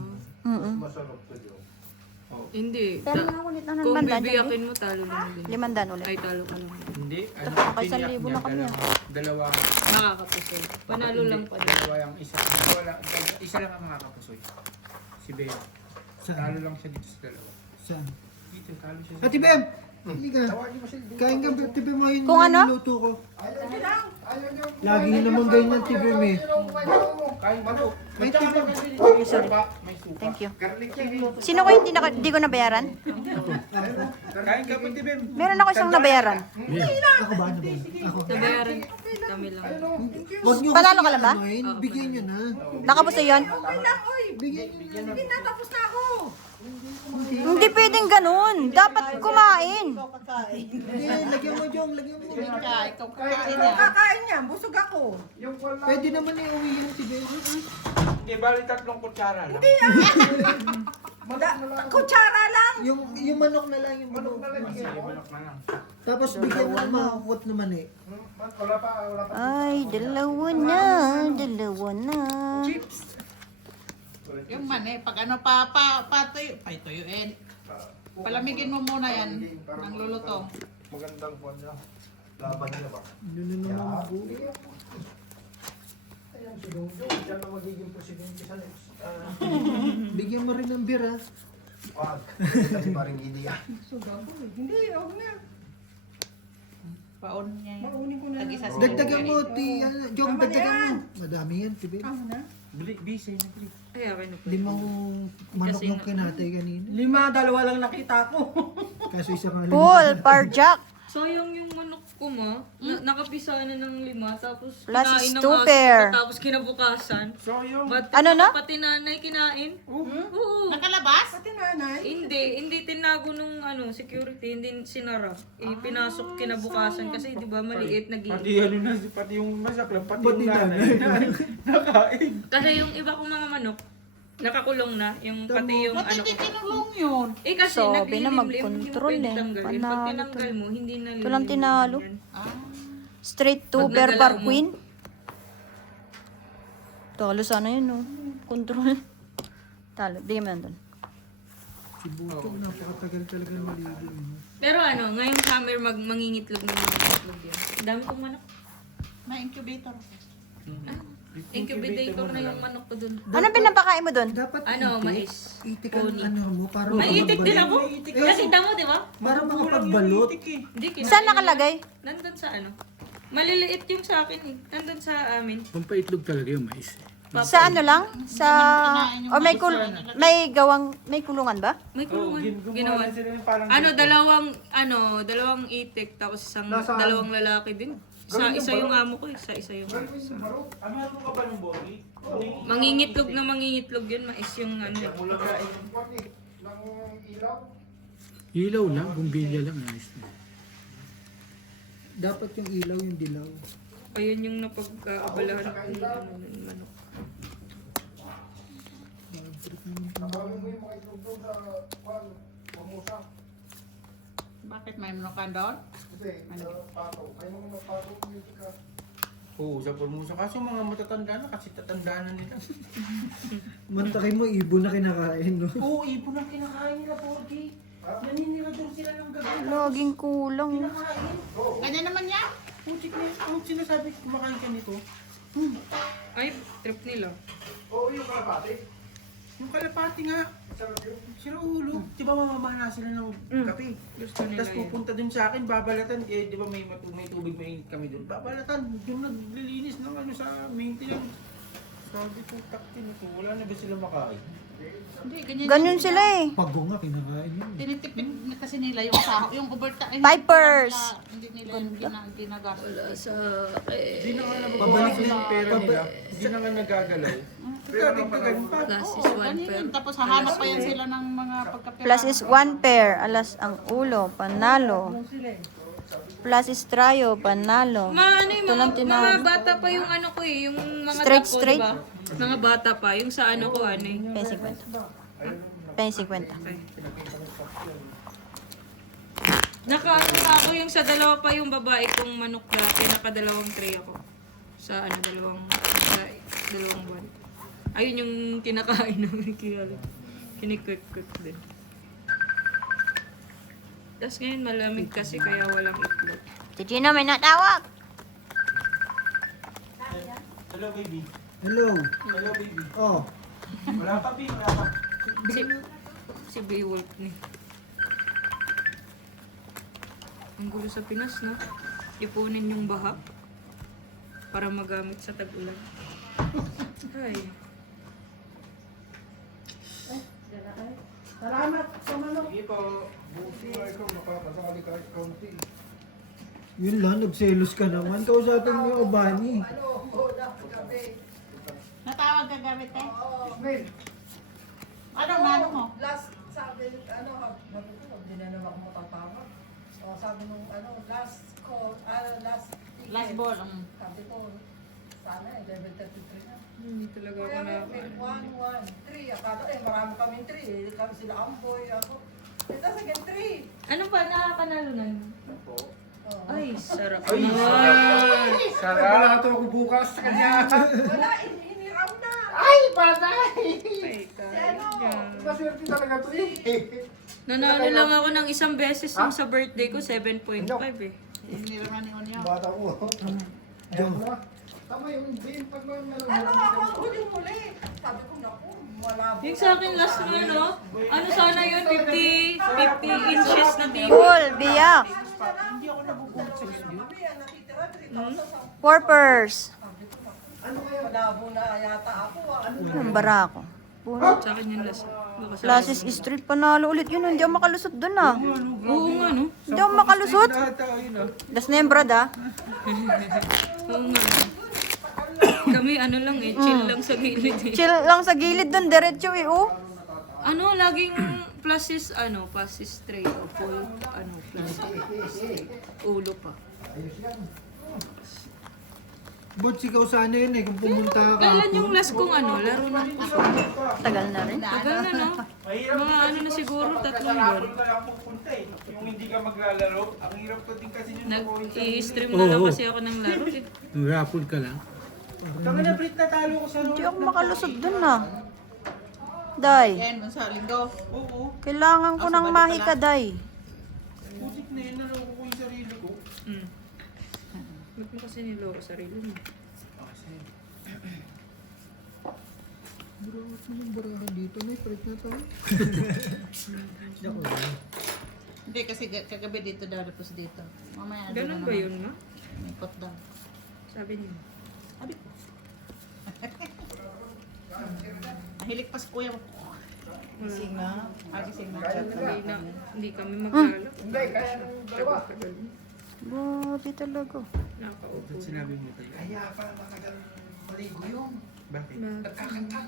Masarap to yun. Hindi. Pero nga ulit na Kung ng bandan. bibiyakin mo, talo lang din. 500 ulit. Ay, talo ka lang. Hindi, ano, Kay tiniyak 1,000 na niya, kami. dalawa. Makakapusoy. Panalo lang pa din. Dalawa yung isa. Isa lang ang makakapusoy. Si Bea. Saan? Talo lang siya dito sa dalawa. Saan? Dito, talo siya. Ate Bem! Hindi ka. Kain ka, Ate Bem, mo yung Kung ano? niluto ko. Lagi naman ganyan, Ate Bem eh. Kain ba to? May Ate Bem. Sorry. May suka. Thank you. Sino ko hindi ko nabayaran? Kain ka pa, Tibem. Meron ako isang nabayaran. Ako ba? Ano ba? Ako. Nabayaran kami lang. Huwag niyo Panalo ka lang ba? anuhin, bigyan niyo na. Nakapusoy yun? Bigyan niyo na. Hindi pwedeng ganun. Dapat kumain. Hindi, lagyan mo Jong, lagyan mo. Ikaw kakain niya. Busog ako. Pwede naman i-uwi yan, Ate Bem. Hindi, bali 3 kutsara lang. Kutsara lang. Yung manok na lang, yung manok. Sige, manok na lang. Tapos bigyan mo makakot naman eh. Wala pa. Ay, dalawa na. Yung mani, pag ano tuyuin. Palamigin mo muna yan ng lulutong. Magandang buwan niya. Laban niya ba? Yun na naman po. Ayan si Dongdong. Diyan na magiging presidente sa next. Bigyan mo rin ng beer ha. Wag. Kasi paring ideya. Hindi, huwag na. Paon niya yan. Maunin ko na. Tag-isa sa Dagdagan mo, ganito. ti, ano, Jom, dagdagan mo. Madami yan, tibi. Busy na pre. Ay, okay na po. Limang manok Kasi ng kinatay kanina. 5, 2 lang nakita ko. Kaso isa nga Full, parjak. Sayang yung manok ko ma. Nakapisa na ng 5 tapos Plus kinain is ng 2 aso, pair. Tapos kinabukasan. Sayang. But, Ano na? Pati nanay kinain. Oo. Nakalabas? Pati nanay. Hindi tinago nung security, hindi sinara. Pinasok kinabukasan kasi 'di ba maliit na Pati ano na, pati yung masaklap, pati Pati yung nanay. Nakain. Kasi yung iba kong mga manok nakakulong na, yung pati yung ano. Kinulong yun. Kasi Sabi na naglilimlim, mag-control hindi eh. mo pwede tanggalin. Pag Panalo tinanggal mo, hindi na Ito lang tinalo. yan. Straight to Pag per nagalaw par mo. queen. Talo sana yun, no? Control. Talo. Bigyan mo yan doon. Si Buto, napakatagal talaga maligo. Pero ngayong summer mangingitlog ng mangingitlog yun. Ang dami kong manok. May incubator. Incubator na yung manok ko dun. Ano pinapakain mo doon? Dapat Mais. itik ang Pony. ano mo para May itik din ako. Eh, Nakita mo, di ba? Para makapagbalot. Hindi, kinain. Saan nakalagay? Nandun sa Maliliit yung sa akin eh. Nandun sa amin. Pampaitlog talaga yung mais. Sa ano lang? Sa... O may may kulungan ba? May kulungan. Gumawa Ginawa. lang sila ng parang dalawang itik tapos Nasaan? dalawang lalaki din. Isa yung amo ko, isa yung Ano ka ba ng body? mangingitlog yun, mais yung Ilaw lang, bumbilya lang. Ayos na. Dapat yung ilaw, yung dilaw. Ayun yung napagkaabalahan ko ng manok. Bakit may manukan doon? Oo, sa Formosa. Kaso mga matatanda na kasi tatanda na nila. Mantakin mo, ibon na kinakain, no? Oo, ibon ang kinakain nila, Porky. Naninira doon sila ng gabi. Laging kulang. Kinakain. Ganyan naman yan. Putik na yun. Ang sinasabi ko, kumakain ka nito. Ay, trip nila. Yung kalapati nga. Sila ulo. Di ba mamamana sila ng kape? Gusto nila Tapos yun. pupunta dun sa akin, babalatan. Eh, di ba may tubig mainit kami dun. Babalatan. Yung naglilinis ng sa maintenance. Sabi ko, taktin ito. Wala na ba sila makain? Hindi, ganyan. Ganun sila eh. Pago nga, kinakain yun. Tinitipid na kasi nila yung saho, yung overtime. Pipers. Hindi nila yung ginagastos. Di na nga Pabalik nababawasan din. yung pera nila. Di na nga nagagalaw. Dagdagan pa. Plus is Oo, 1 ganyan pair. yun. Tapos hahanap pa yan sila ng mga pagkapira. Plus is 1 pair. Alas ang ulo. Panalo. Plus is trayo. Panalo. Ito lang Mga tinalo. bata pa yung ko eh, yung mga Straight, dako, straight? diba? Mga bata pa, yung sa ko eh. Pen 50. Pen 50. Ako yung sa dalawa pa yung babae kong manok dati, nakadalawang tray ako. Sa dalawang buwan. Ayun yung kinakain namin kaya kinikwik-kwik din. Tapos ngayon malamig kasi kaya walang itlog. Si Gino may natawag. Hello, baby. Hello. Hello, baby. Oh. Wala pa, baby. Wala pa. Si Beowulf ni. Ang gulo sa Pinas, no? Ipunin yung baha para magamit sa tag-ulan. Ay. Salamat sa manok. Sige po. Buti nga ikaw makakasali kahit kaunti. Yun lang, nagselos ka naman. Kausapin mo yung Obani. Natawag ka gamit eh. Mel, Ano mo? Last, sabi, sabi ko, hindi na naman ako matatawag. Sabi nung, last call, last ticket. Last ball. Sabi ko, sana, 11:33 na. Hindi talaga ako Kaya na... may 1, 1, 3. Akala, marami kaming 3. Kami sila Amboy, ako. Tapos again, 3. Ano pa? Nakakanalunan? Ay, sarap. Ay, naman. wala ito ako bukas sa kanya. Wala, hiniraw na. Ay, patay! Ay, Maswerte talaga ito eh. nanalo lang ako ng isang beses yung sa birthday ko, 7.5 eh. Hindi naman ni Onyo. Bata ko. Ayaw mo na. Tama yung din pag meron Ano ako ang huli muli? Sabi ko, naku, malabo. Yung sa akin last na ano, ano sana yun, 50 inches na TV. Cool, biyak. Hindi ako nabubuhat sa studio. Natitira, 3,000 sa Purpose. malabo na yata ako. Ang barako. Puno. Sa akin yung last. Baka sa Classes Street, panalo ulit yun. Hindi ako makalusot dun ah. Oo nga, no? Hindi ako makalusot. Das na yung brad ah. Oo nga. Kami ano lang eh, chill lang sa gilid eh. Chill lang sa gilid dun, diretso eh oh. Ano, laging plus is straight o full, plus ulo pa. Bots, ikaw sana yun eh, kung pumunta ka. Kailan yung last kong laro ng puso? Tagal na rin. Tagal na, no? Mga na siguro, 3 buwan. Ka lang pupunta eh. Yung hindi ka maglalaro, ang hirap ko din kasi yung Nag-i-stream na lang kasi ako ng laro eh. Nag-raffle ka lang. Tama na, Brit, natalo ko sa Hindi ako makalusot dun ah. Day, Yan, sa linggo. Oo. kailangan ko ng mahika, Day. Putik na yun, naloko ko yung sarili ko. Ba't mo kasi niloko sarili mo? Bro, ano yung barahan dito? May freak na to. Ako Hindi, kasi kagabi dito daw, tapos dito. Mamaya Ganun ba yun, ma? May kot daw. Sabi niyo. Sabi ko. Nahilik pa si kuya mo. Gising na. Gising na. Hindi kami maglalaro. Hindi, kaya nung dalawa. Tagal mo. Grabe talaga. Nakaupo. Sinabi mo tayo. Kaya pala matagal maligo yun. Bakit? Nagkakanta.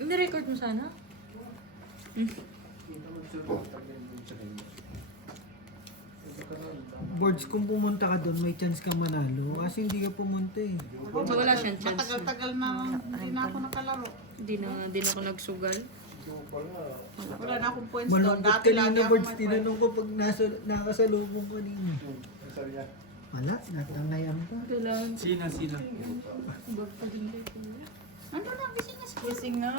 Ni-record mo sana? Boards, kung pumunta ka doon, may chance ka manalo. Kasi hindi ka pumunta eh. Wala siyang chance. Matagal-tagal na hindi na ako nakalaro. Hindi na ako nagsugal. Wala na akong points doon. Malungkot Dati lagi kanina, ako Boards. Tinanong ko pag nakasalubong kanina. Wala, natangayan pa. Kailangan Sina? Ano na, gising na siya. Gising na?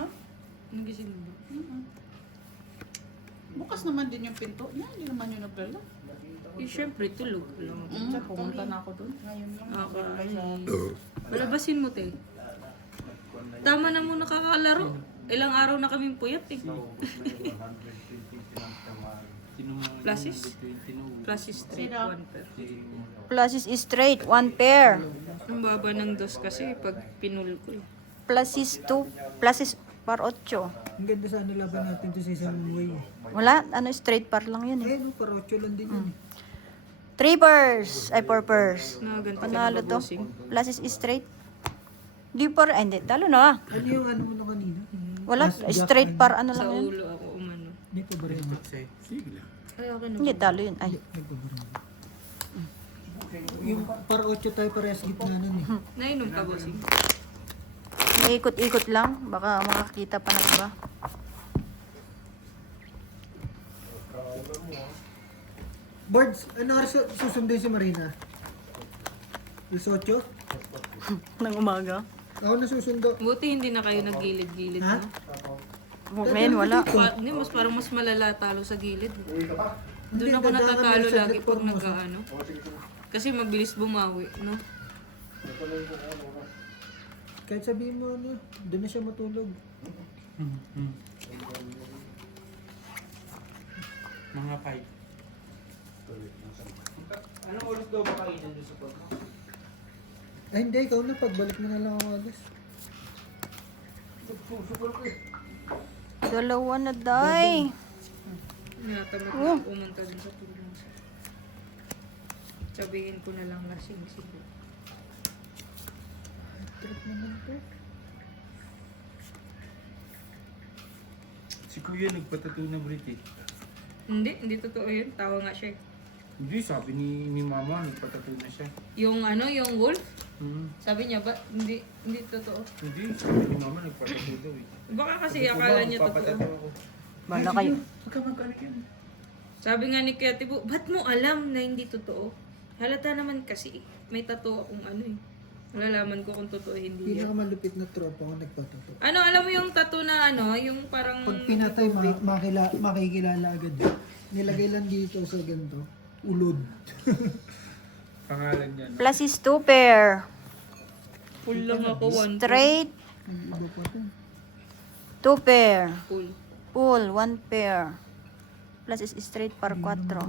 nagising mo ba? Bukas naman din yung pinto niya. Hindi naman yung nagdala. Eh, syempre, tulog lang ako. Pumunta na ako doon. Palabasin mo, te. Tama na mo nakakalaro. Ilang araw na kaming puyat eh. Pluses? Pluses straight, 1 pair. Plus is straight, 1 pair. Ang baba ng dos kasi pag pinul ko eh. Plus is 2, plus is par 8. Ang ganda sana laban natin to sa isang way. Wala, straight par lang yun eh. Eh, no, par 8 lang din yun eh. 3 pairs, ay 4 pairs. Nakaganti ka Panalo na to. bossing. Plus is straight. Di par, hindi, talo na. Ano yung ano mo na kanina? Wala, straight par ano Sa lang yun. ulo ako umano. Hindi pa ba rin? Sige lang. Ay, okay na. Hindi, talo yun. Ay, Yung par 8 tayo parehas gitna nun eh. Nainom ka, bossing. ikot-ikot lang. Baka makakita pa ng iba. Birds, ano oras susundin si Marina? Alas 8? Nang umaga. Ako na susundo. Buti hindi na kayo naggilid-gilid Ha? na. Ngayon, wala. Hindi, parang mas malala talo sa gilid. Doon Hindi, ako dadaan natatalo kami sa lagi pag Formosa. nag-ano. Kasi mabilis bumawi, no? Kahit sabihin mo ano, doon na siya matulog. Mga 5. Anong oras daw ba kainan doon sa pagka? Ay hindi, ikaw na. Pagbalik mo na lang ako alas. Dalawa na, day. Natamad na pumunta din sa tulong. Sabihin ko na lang lasing siguro. Trip naman to. Si Kuya nagpatato na Brit eh. Hindi totoo yun. Tawa nga siya eh. Hindi, sabi ni Mama, nagpatato na siya. Yung yung wolf, Hmm. sabi niya ba, hindi totoo. Hindi, sabi ni Mama, nagpatato daw eh. Baka kasi akala niya Papatato totoo. ako. Bala kayo. Huwag ka mag-anak yan. Sabi nga ni Kuya Tibo, ba't mo alam na hindi totoo? Halata naman kasi, may tattoo akong eh. Malalaman ko kung totoo hindi yan. Pinakamalupit na tropa ko nagpatato. Alam mo yung tattoo na yung parang... Pag pinatay, makikilala agad. Nilagay lang dito sa ganito. Ulod. Pangalan niya. No? Plus is 2 pair. Full lang ako, 1 Straight, Iba pa to. 2 pair. full. Full, 1 pair. Plus is straight par 4.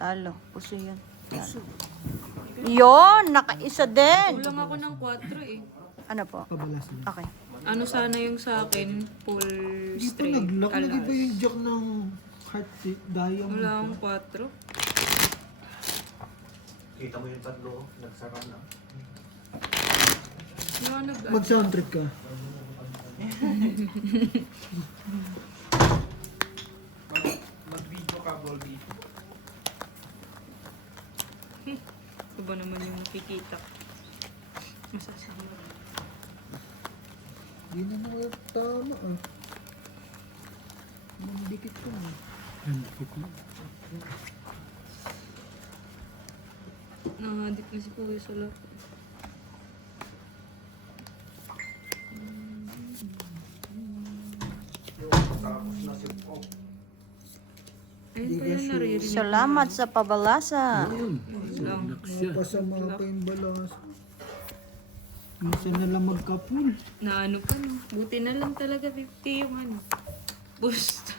Talo. Puso yun. Talo. Yun! Nakaisa din! Full lang ako ng 4 eh. Ano po? Pabalas lang. Okay. Ano sana yung sa akin? Full Hindi pa straight. nag-lock. Lagi ba alas. yung jack ng heart diamond? Wala akong 4. Kita mo yung tatlo, nagsara na. Wala Mag-sound trip ka. Mag-video ka, Bolby. Ito ba naman yung nakikita? Masasama. Hindi na mga tama ah. Mandikit ko na. Ang dikit mo. Nangadik na si Kuya sa lap. Ayun pa yan, naririnig. Salamat sa pabalasa. Lang. Naksya. Pasama pa yung balas. Minsan na lang magkapul. Na ano pa no. Buti na lang talaga 50 yung ano. Boost.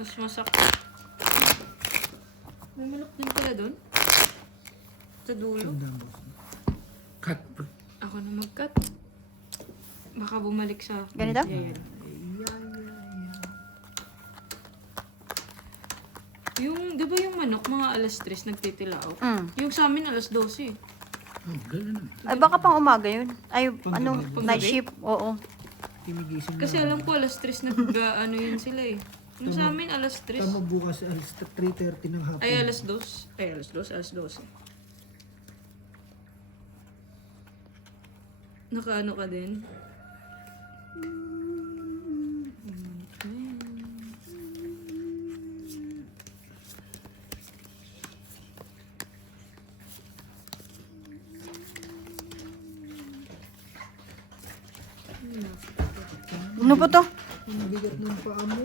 Mas masakit. May manok din pala doon. Sa dulo. Cut. Ako na mag-cut. Baka bumalik sa akin. Ganito? Yan. Yung, di ba yung manok, mga alas 3 nagtitilao? Yung sa amin alas 12. Oh, gano'n naman. Ay, baka pang umaga yun. Ay, ano, night shift. Oo. Timigising Kasi alam ko alas 3 ano yun sila eh. Yung sa amin alas 3. Tama bukas alas 3:30 ng hapon. Ay alas 2. Ay alas 2, alas 12. Nakaano ka din? Ano po to? Ang bigat ng paa mo.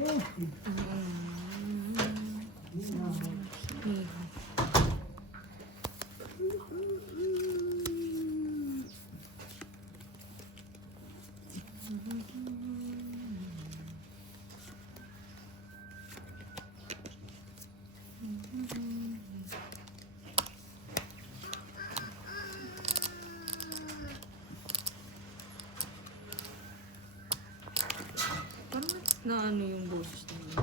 Parang na ano yung boses nila.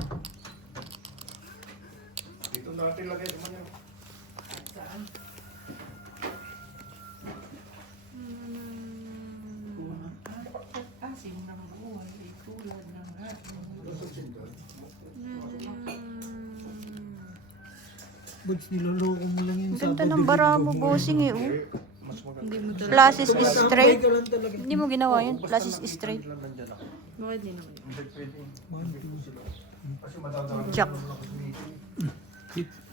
Dito natin lagay naman yan. Buds, niloloko mo lang yung Ganda ng bara mo, bossing eh. Oh. Hindi mo talaga. Plus is straight. Ka lang talaga. Hindi mo ginawa yun. Plus is straight. Bakit di naman? Jack.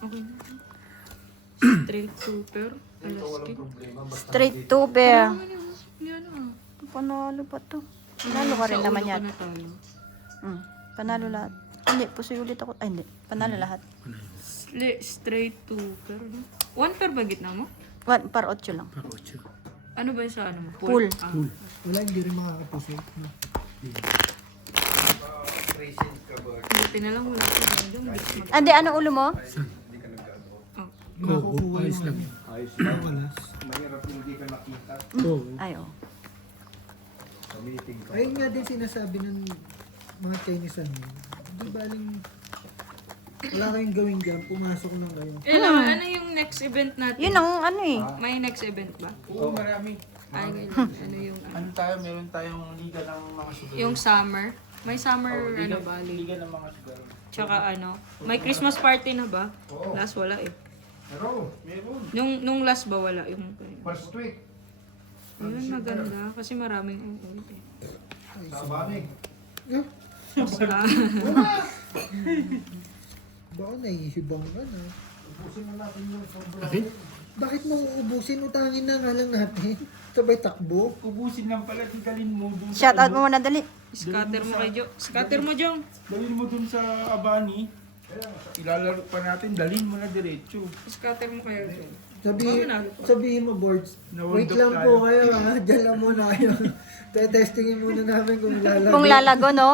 Okay na. Straight super. Alaskin. Straight 2 pair. Hindi ano ah. Panalo pa to. Panalo ka rin Sa naman ulo yan. ka natalo. Panalo lahat. Hindi, pusoy ulit ako. Ay, hindi. Panalo lahat. Straight super. 1 pair ba gitna mo? 1 par 8 lang. Pakocho. Ano ba yung sa ano mo? Full. Ah. Wala, hindi rin makakapuso. No? Buti na lang wala ko dyan. Andi, ano ulo mo? Oo, ayos lang. Ayos lang. Walas. Mahirap hindi ka nakita Oo. Ay, oh. sa meeting ka. Ayun nga din sinasabi ng mga Chinese ano. Di baling wala kayong gawin dyan, pumasok lang kayo. Ano yung next event natin? Yun ang ano eh. May next event ba? Oo, marami. Ay, ano yung Ano tayo, meron tayong liga ng mga sugar. yung summer? May summer ano ba? Liga ng mga sugar. Tsaka ano? May Christmas party na ba? Last wala eh. Meron. Nung last ba wala yung First week. Ayun, maganda. Kasi maraming uulit eh. Sa Banig. Ah, Baka naihibang ka na. Ubusin na natin yung sobra. Akin? Bakit mo uubusin? Utangin na nga lang natin. Sabay takbo. Ubusin lang pala, tigalin mo dun Shout out mo muna dali. scatter mo kay Jo. Scatter mo, Jong. Dalhin mo dun sa Abani. Ilalaro pa natin, dalhin mo na diretso. Scatter mo kaya dyan. Sabihin mo, boards. Wait Nawundok lang tayo. po kayo, ha? Diyan lang muna kayo. Testingin muna namin kung lalago. Kung lalago, no?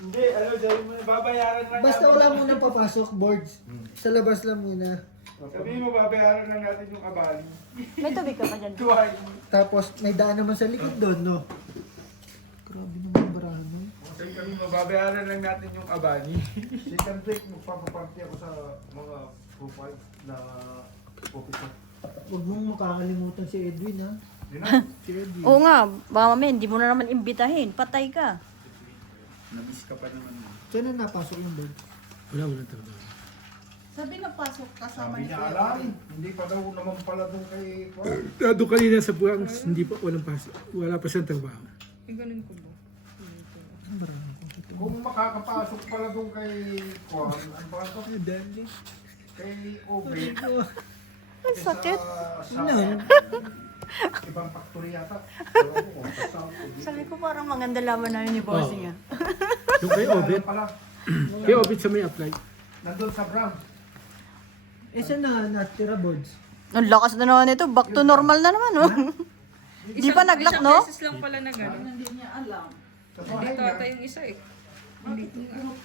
Hindi, dalhin mo na, babayaran lang Basta natin. wala muna papasok, boards. Sa labas lang muna. Sabihin mo, babayaran lang natin yung abali. May tubig ka pa dyan. Tuwain mo. Tapos may daan naman sa likod doon, no? Grabe naman barano. Sabihin mo, babayaran lang natin yung abali. Second week, magpapaparty ako sa mga profile na officer. Huwag mong makakalimutan si Edwin, ha? Yun na. Si Edwin. Oo nga, baka mamaya hindi mo na naman imbitahin. Patay ka. Namiss ka pa naman. Saan na napasok yung board? Walang trabaho. Sabi na pasok kasama Sabi ni niya, Kuya. alam, hindi pa daw naman pala doon kay Kwan. Doon kanina sa buwang, hindi pa, walang pasok. Wala pa siyang trabaho. Eh, ganun ko ba? Ang barano kung totoo. Kung makakapasok pala doon kay Kwan, ano ba ito? Ay, dali. Kay Obe. Ang sakit. Sa Ano? ibang factory yata. Ewan ko kung sa South o dito. Sabi ko parang maganda laman namin ni Bossing, ah. Yung kay Obet, Pala, kay Obet sa may apply. nandun sa Bram. Eh, saan na natira, boards? Ang lakas na naman ito. Back to normal na naman, oh. Di pa nag-lock, Isang no? beses lang pala na gano'n. Hindi niya alam. Sa bahay Dito niya. ata yung isa eh.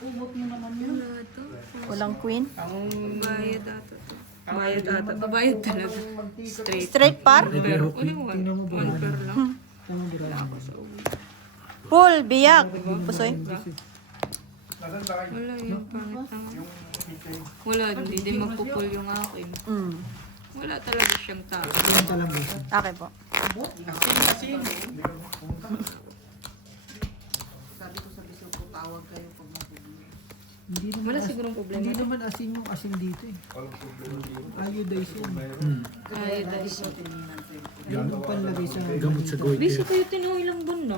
Umot mo naman yun. Wala to. Walang queen. Ang Bayad ata to. Bayad ata to. Bayad talaga. Straight. Straight par. Per. Uli mo. Tingnan mo ba? One per lang. Tama barano. Full, biyak. Pusoy. Nasaan ba kayo? Wala yung pangit na nga. Yung meeting. Wala, hindi din magpupul yung akin. Mm. Wala talaga siyang tao. Yan talaga. Okay po. Sabi ko sa biso ko, tawag kayo pag mabibili. Hindi naman, Wala sigurong problema. hindi naman asin yung asin dito, eh. Iodize yan. Ay, dahil sa Yan yung panlagay sa Gamot sa goiter. busy kayo tinuwi lang buwan na.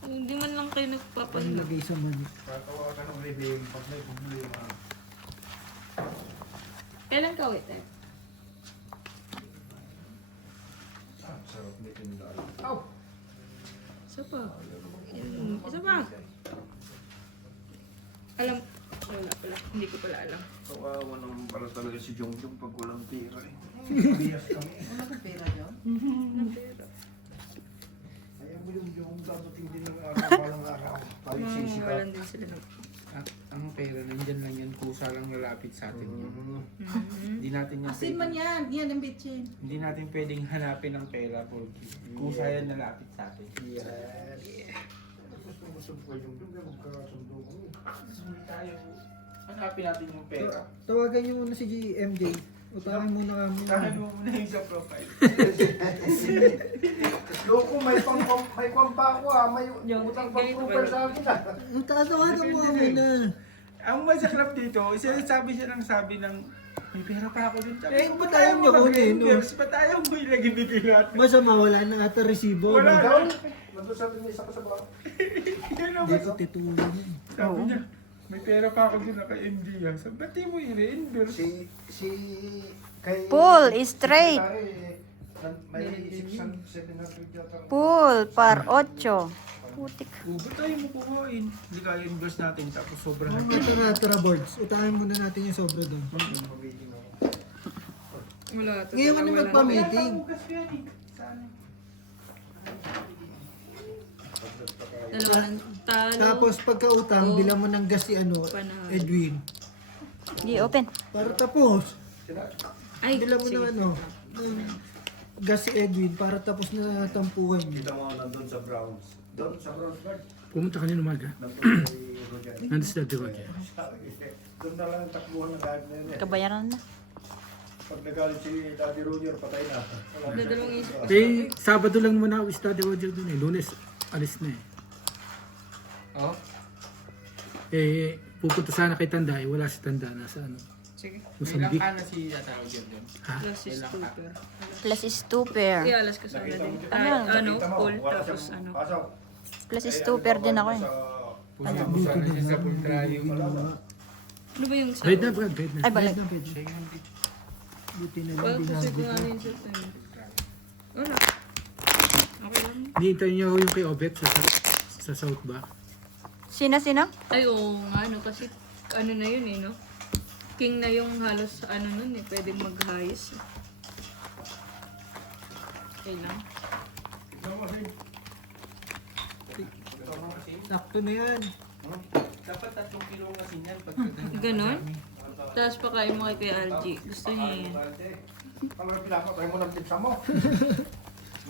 Hindi man lang kayo nagpapahinga. panlagay sa mani. Tatawagan ng living pag may problema. Kailan ka uwi tayo? Sarap nito yung dahil. Isa pa. Isa pa. Alam, wala pala. Hindi ko pala alam. Kawawa naman pala talaga si Jongjong pag walang tira eh. Biyas kami. Wala kang pera yun? Ayaw mo yung Jong dadating din ng araw, walang araw. Tayo sisikat. Mawalan din sila ng... ang pera, nandyan lang yan. Kusa lang lalapit sa atin yan. Mhm. Hindi natin yan Asin man yan. Yan ang bitchin. Hindi natin pwedeng hanapin ang pera porque kusa yan nalapit sa atin. Yes. Gusto ko yung Jong, kaya magkakasundo kami. Hindi tayo hanapin natin yung pera. Tawagan niyo muna si MJ. Utangin muna kami. Tahan mo muna yung sa profile. Loko, may kwam pa ako ah. May utang pang super sa akin ah. Tawagan mo kami na. Ang masaklap dito, sabi siya ng sabi ng may pera pa ako dun. Sabi Eh, ko, ba't ayaw niyo kunin, no? Ba't ayaw mo ilagay dito lahat? Masama, wala na ata resibo. Wala. Ikaw, nandun sabi niya isa ka sa bahay. Yun ang Hindi ko titulong yun. sabi niya. May pera pa ako dun naka-MD ah. Sabi, ba't di mo i-reimburse? Si kay Full, straight. May 700 yata. Full, par 8. Putik. Ba't tayo mo kuhain? Hindi kaya i-reimburse natin tapos sobrang Tara, boards. Utangin muna natin yung sobra doon. Wala. Ngayon ka na magpa-meeting. Dalawa ng talo. Tapos pagka-utang, bilang mo ng gas si Panalo. Edwin. Di open. Para tapos. Ay, Bilang mo sige. ng ng gas si Edwin para tapos na tampuhan niyo. Kita mo nandun sa Browns. Doon sa Browns Guard. Pumunta kanina umaga. Nandun kay Roger. Nandun sila Roger. Doon na lang takbuhan ng gardener niya. Kabayaran na. Pag nagalit si Daddy Roger, patay na. Wala na siya. Dalawang isip. Eh, Sabado lang muna ako study Roger dun eh. Lunes, alis na eh. Oh? Eh, pupunta sana kay Tanda eh. Wala si Tanda. Nasa ano. Sige. May Mozambique. lang ka na si Tatao dyan. Ha? Plus is super. Plus is 2 pair. Ialas ka sana din. Ano? Ano, Kita mo, full. wala Tapos siyang ano. pasok. Plus is 2 pair din ako eh. Puso mo sana siya sa pultrayo. Ano ba yung sa... Grade na, Brad. Grade na. Ay, balik. Buti na Well, lang kasi binago kung ko. ano yung sa wala. Okay lang. Hinihintay niyo yung kay Obet sa South ba? Sina? Ay, oo nga, no. Kasi ano na yun eh, no? king na yung halos ano nun eh, pwedeng mag-highs. Okay lang. Sakto na yan. Dapat 3 kilo ng asin yan. Pag Ganon? Tapos pakain mo kay Kuya Algie. Gusto niya yan. Ano yung pinapatay mo ng pizza mo?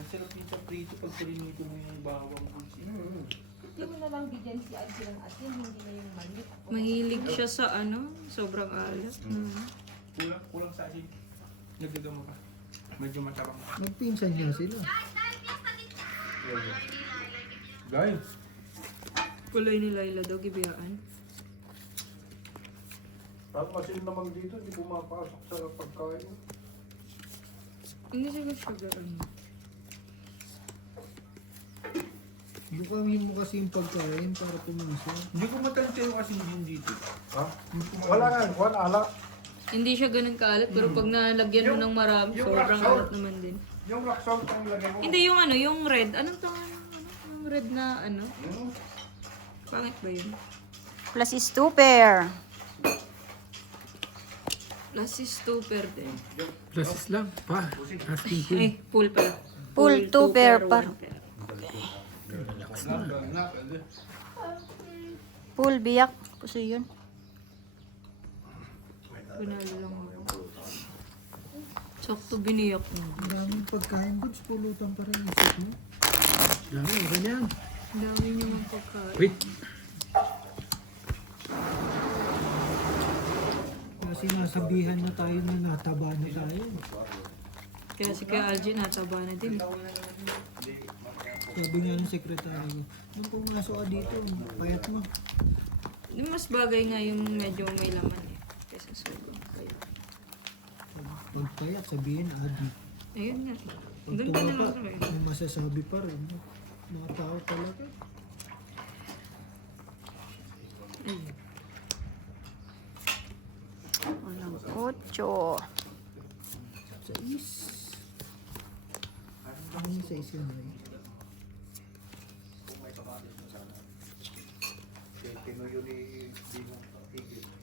masarap yung sa prito pag pilinito mo yung bawang. Hindi mo na lang bigyan si Algie ng asin, hindi na yung maliit. Mahilig siya sa ano, sobrang alat. Kulang sa asin. Nagdagamo pa. Medyo matabang. Magpinsan niya sila. Guys, Kulay ni Laila daw, gibiyaan. Ang asin naman dito, hindi pumapasok sa pagkain. Hindi siya sugar ano. Bukamin mo kasi yung pagkain para pumasok. Hindi ko matansya yung asin din dito. Ha? Wala nga, Juan, ala. Hindi siya ganun kaalat, pero pag nalagyan mo ng marami, yung sobrang rock salt. alat naman din. Yung rock salt ang lagay mo. Hindi yung ano, yung red. Anong to? Yung red na ano? Pangit ba yun? Plus is 2 pair. Plus is super din. Plus lang. Pa. Asking ko. Ay, full pala. Full 2 pair par. one pair. Full biyak. Kasi yun. Panalo lang ako. Sakto biniyak mo. Maraming pagkain, Buds. Pulutan pa rin isip mo. Dami, ganyan. Ang dami niyo ng pagkain. Wait. Kasi nasabihan na tayo na nataba na tayo. Kaya si Kuya Algie nataba na din. Sabi nga ng sekretary ko, nung pumasok ka dito, payat mo. Mas bagay nga yung medyo may laman eh. Kesa sobrang kayo. Pag payat, sabihin adi. Ayun nga. Pag Doon ka na tumaba, lang eh. may masasabi pa rin. Mga tao talaga. Ayun. Walang 8. Sa is. Ano yung sa is yun, Ray?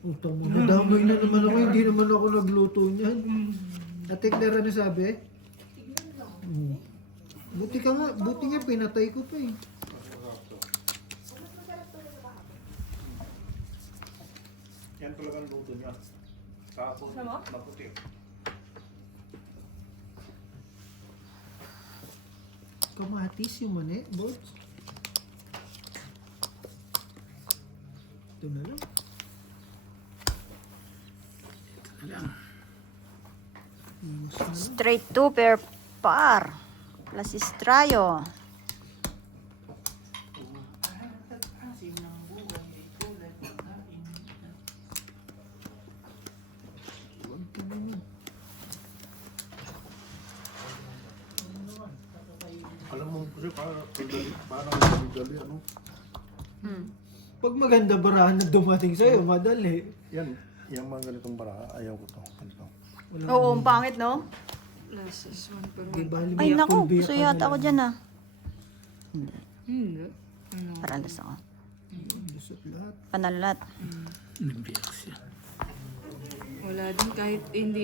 Utang mo, nadamay na naman ako, hindi naman ako nagluto niyan. Ate Clara na sabi? Buti ka nga, buti nga pinatay ko pa eh. Yan talagang luto niya. Tapos, maputi. Kamatis yung mani, Bods. Ito na lang. Iwas na lang. Straight 2 pair par. Plus is trayo. Huwag ka naman. Alam mo kasi parang madali, ano? Pag maganda barahan na dumating sa'yo, madali. Yan, yung mga ganitong bara, ayaw ko to. Ganito. Walang Oo, ang pangit no? Plus is one per Di one. bali, Ay biyak naku, kung biyak gusto ka yata na ako lang. dyan ah. Hindi. Ano? Paralas ako. Lusot lahat. Panalat. Nagbiyak siya. Wala din kahit hindi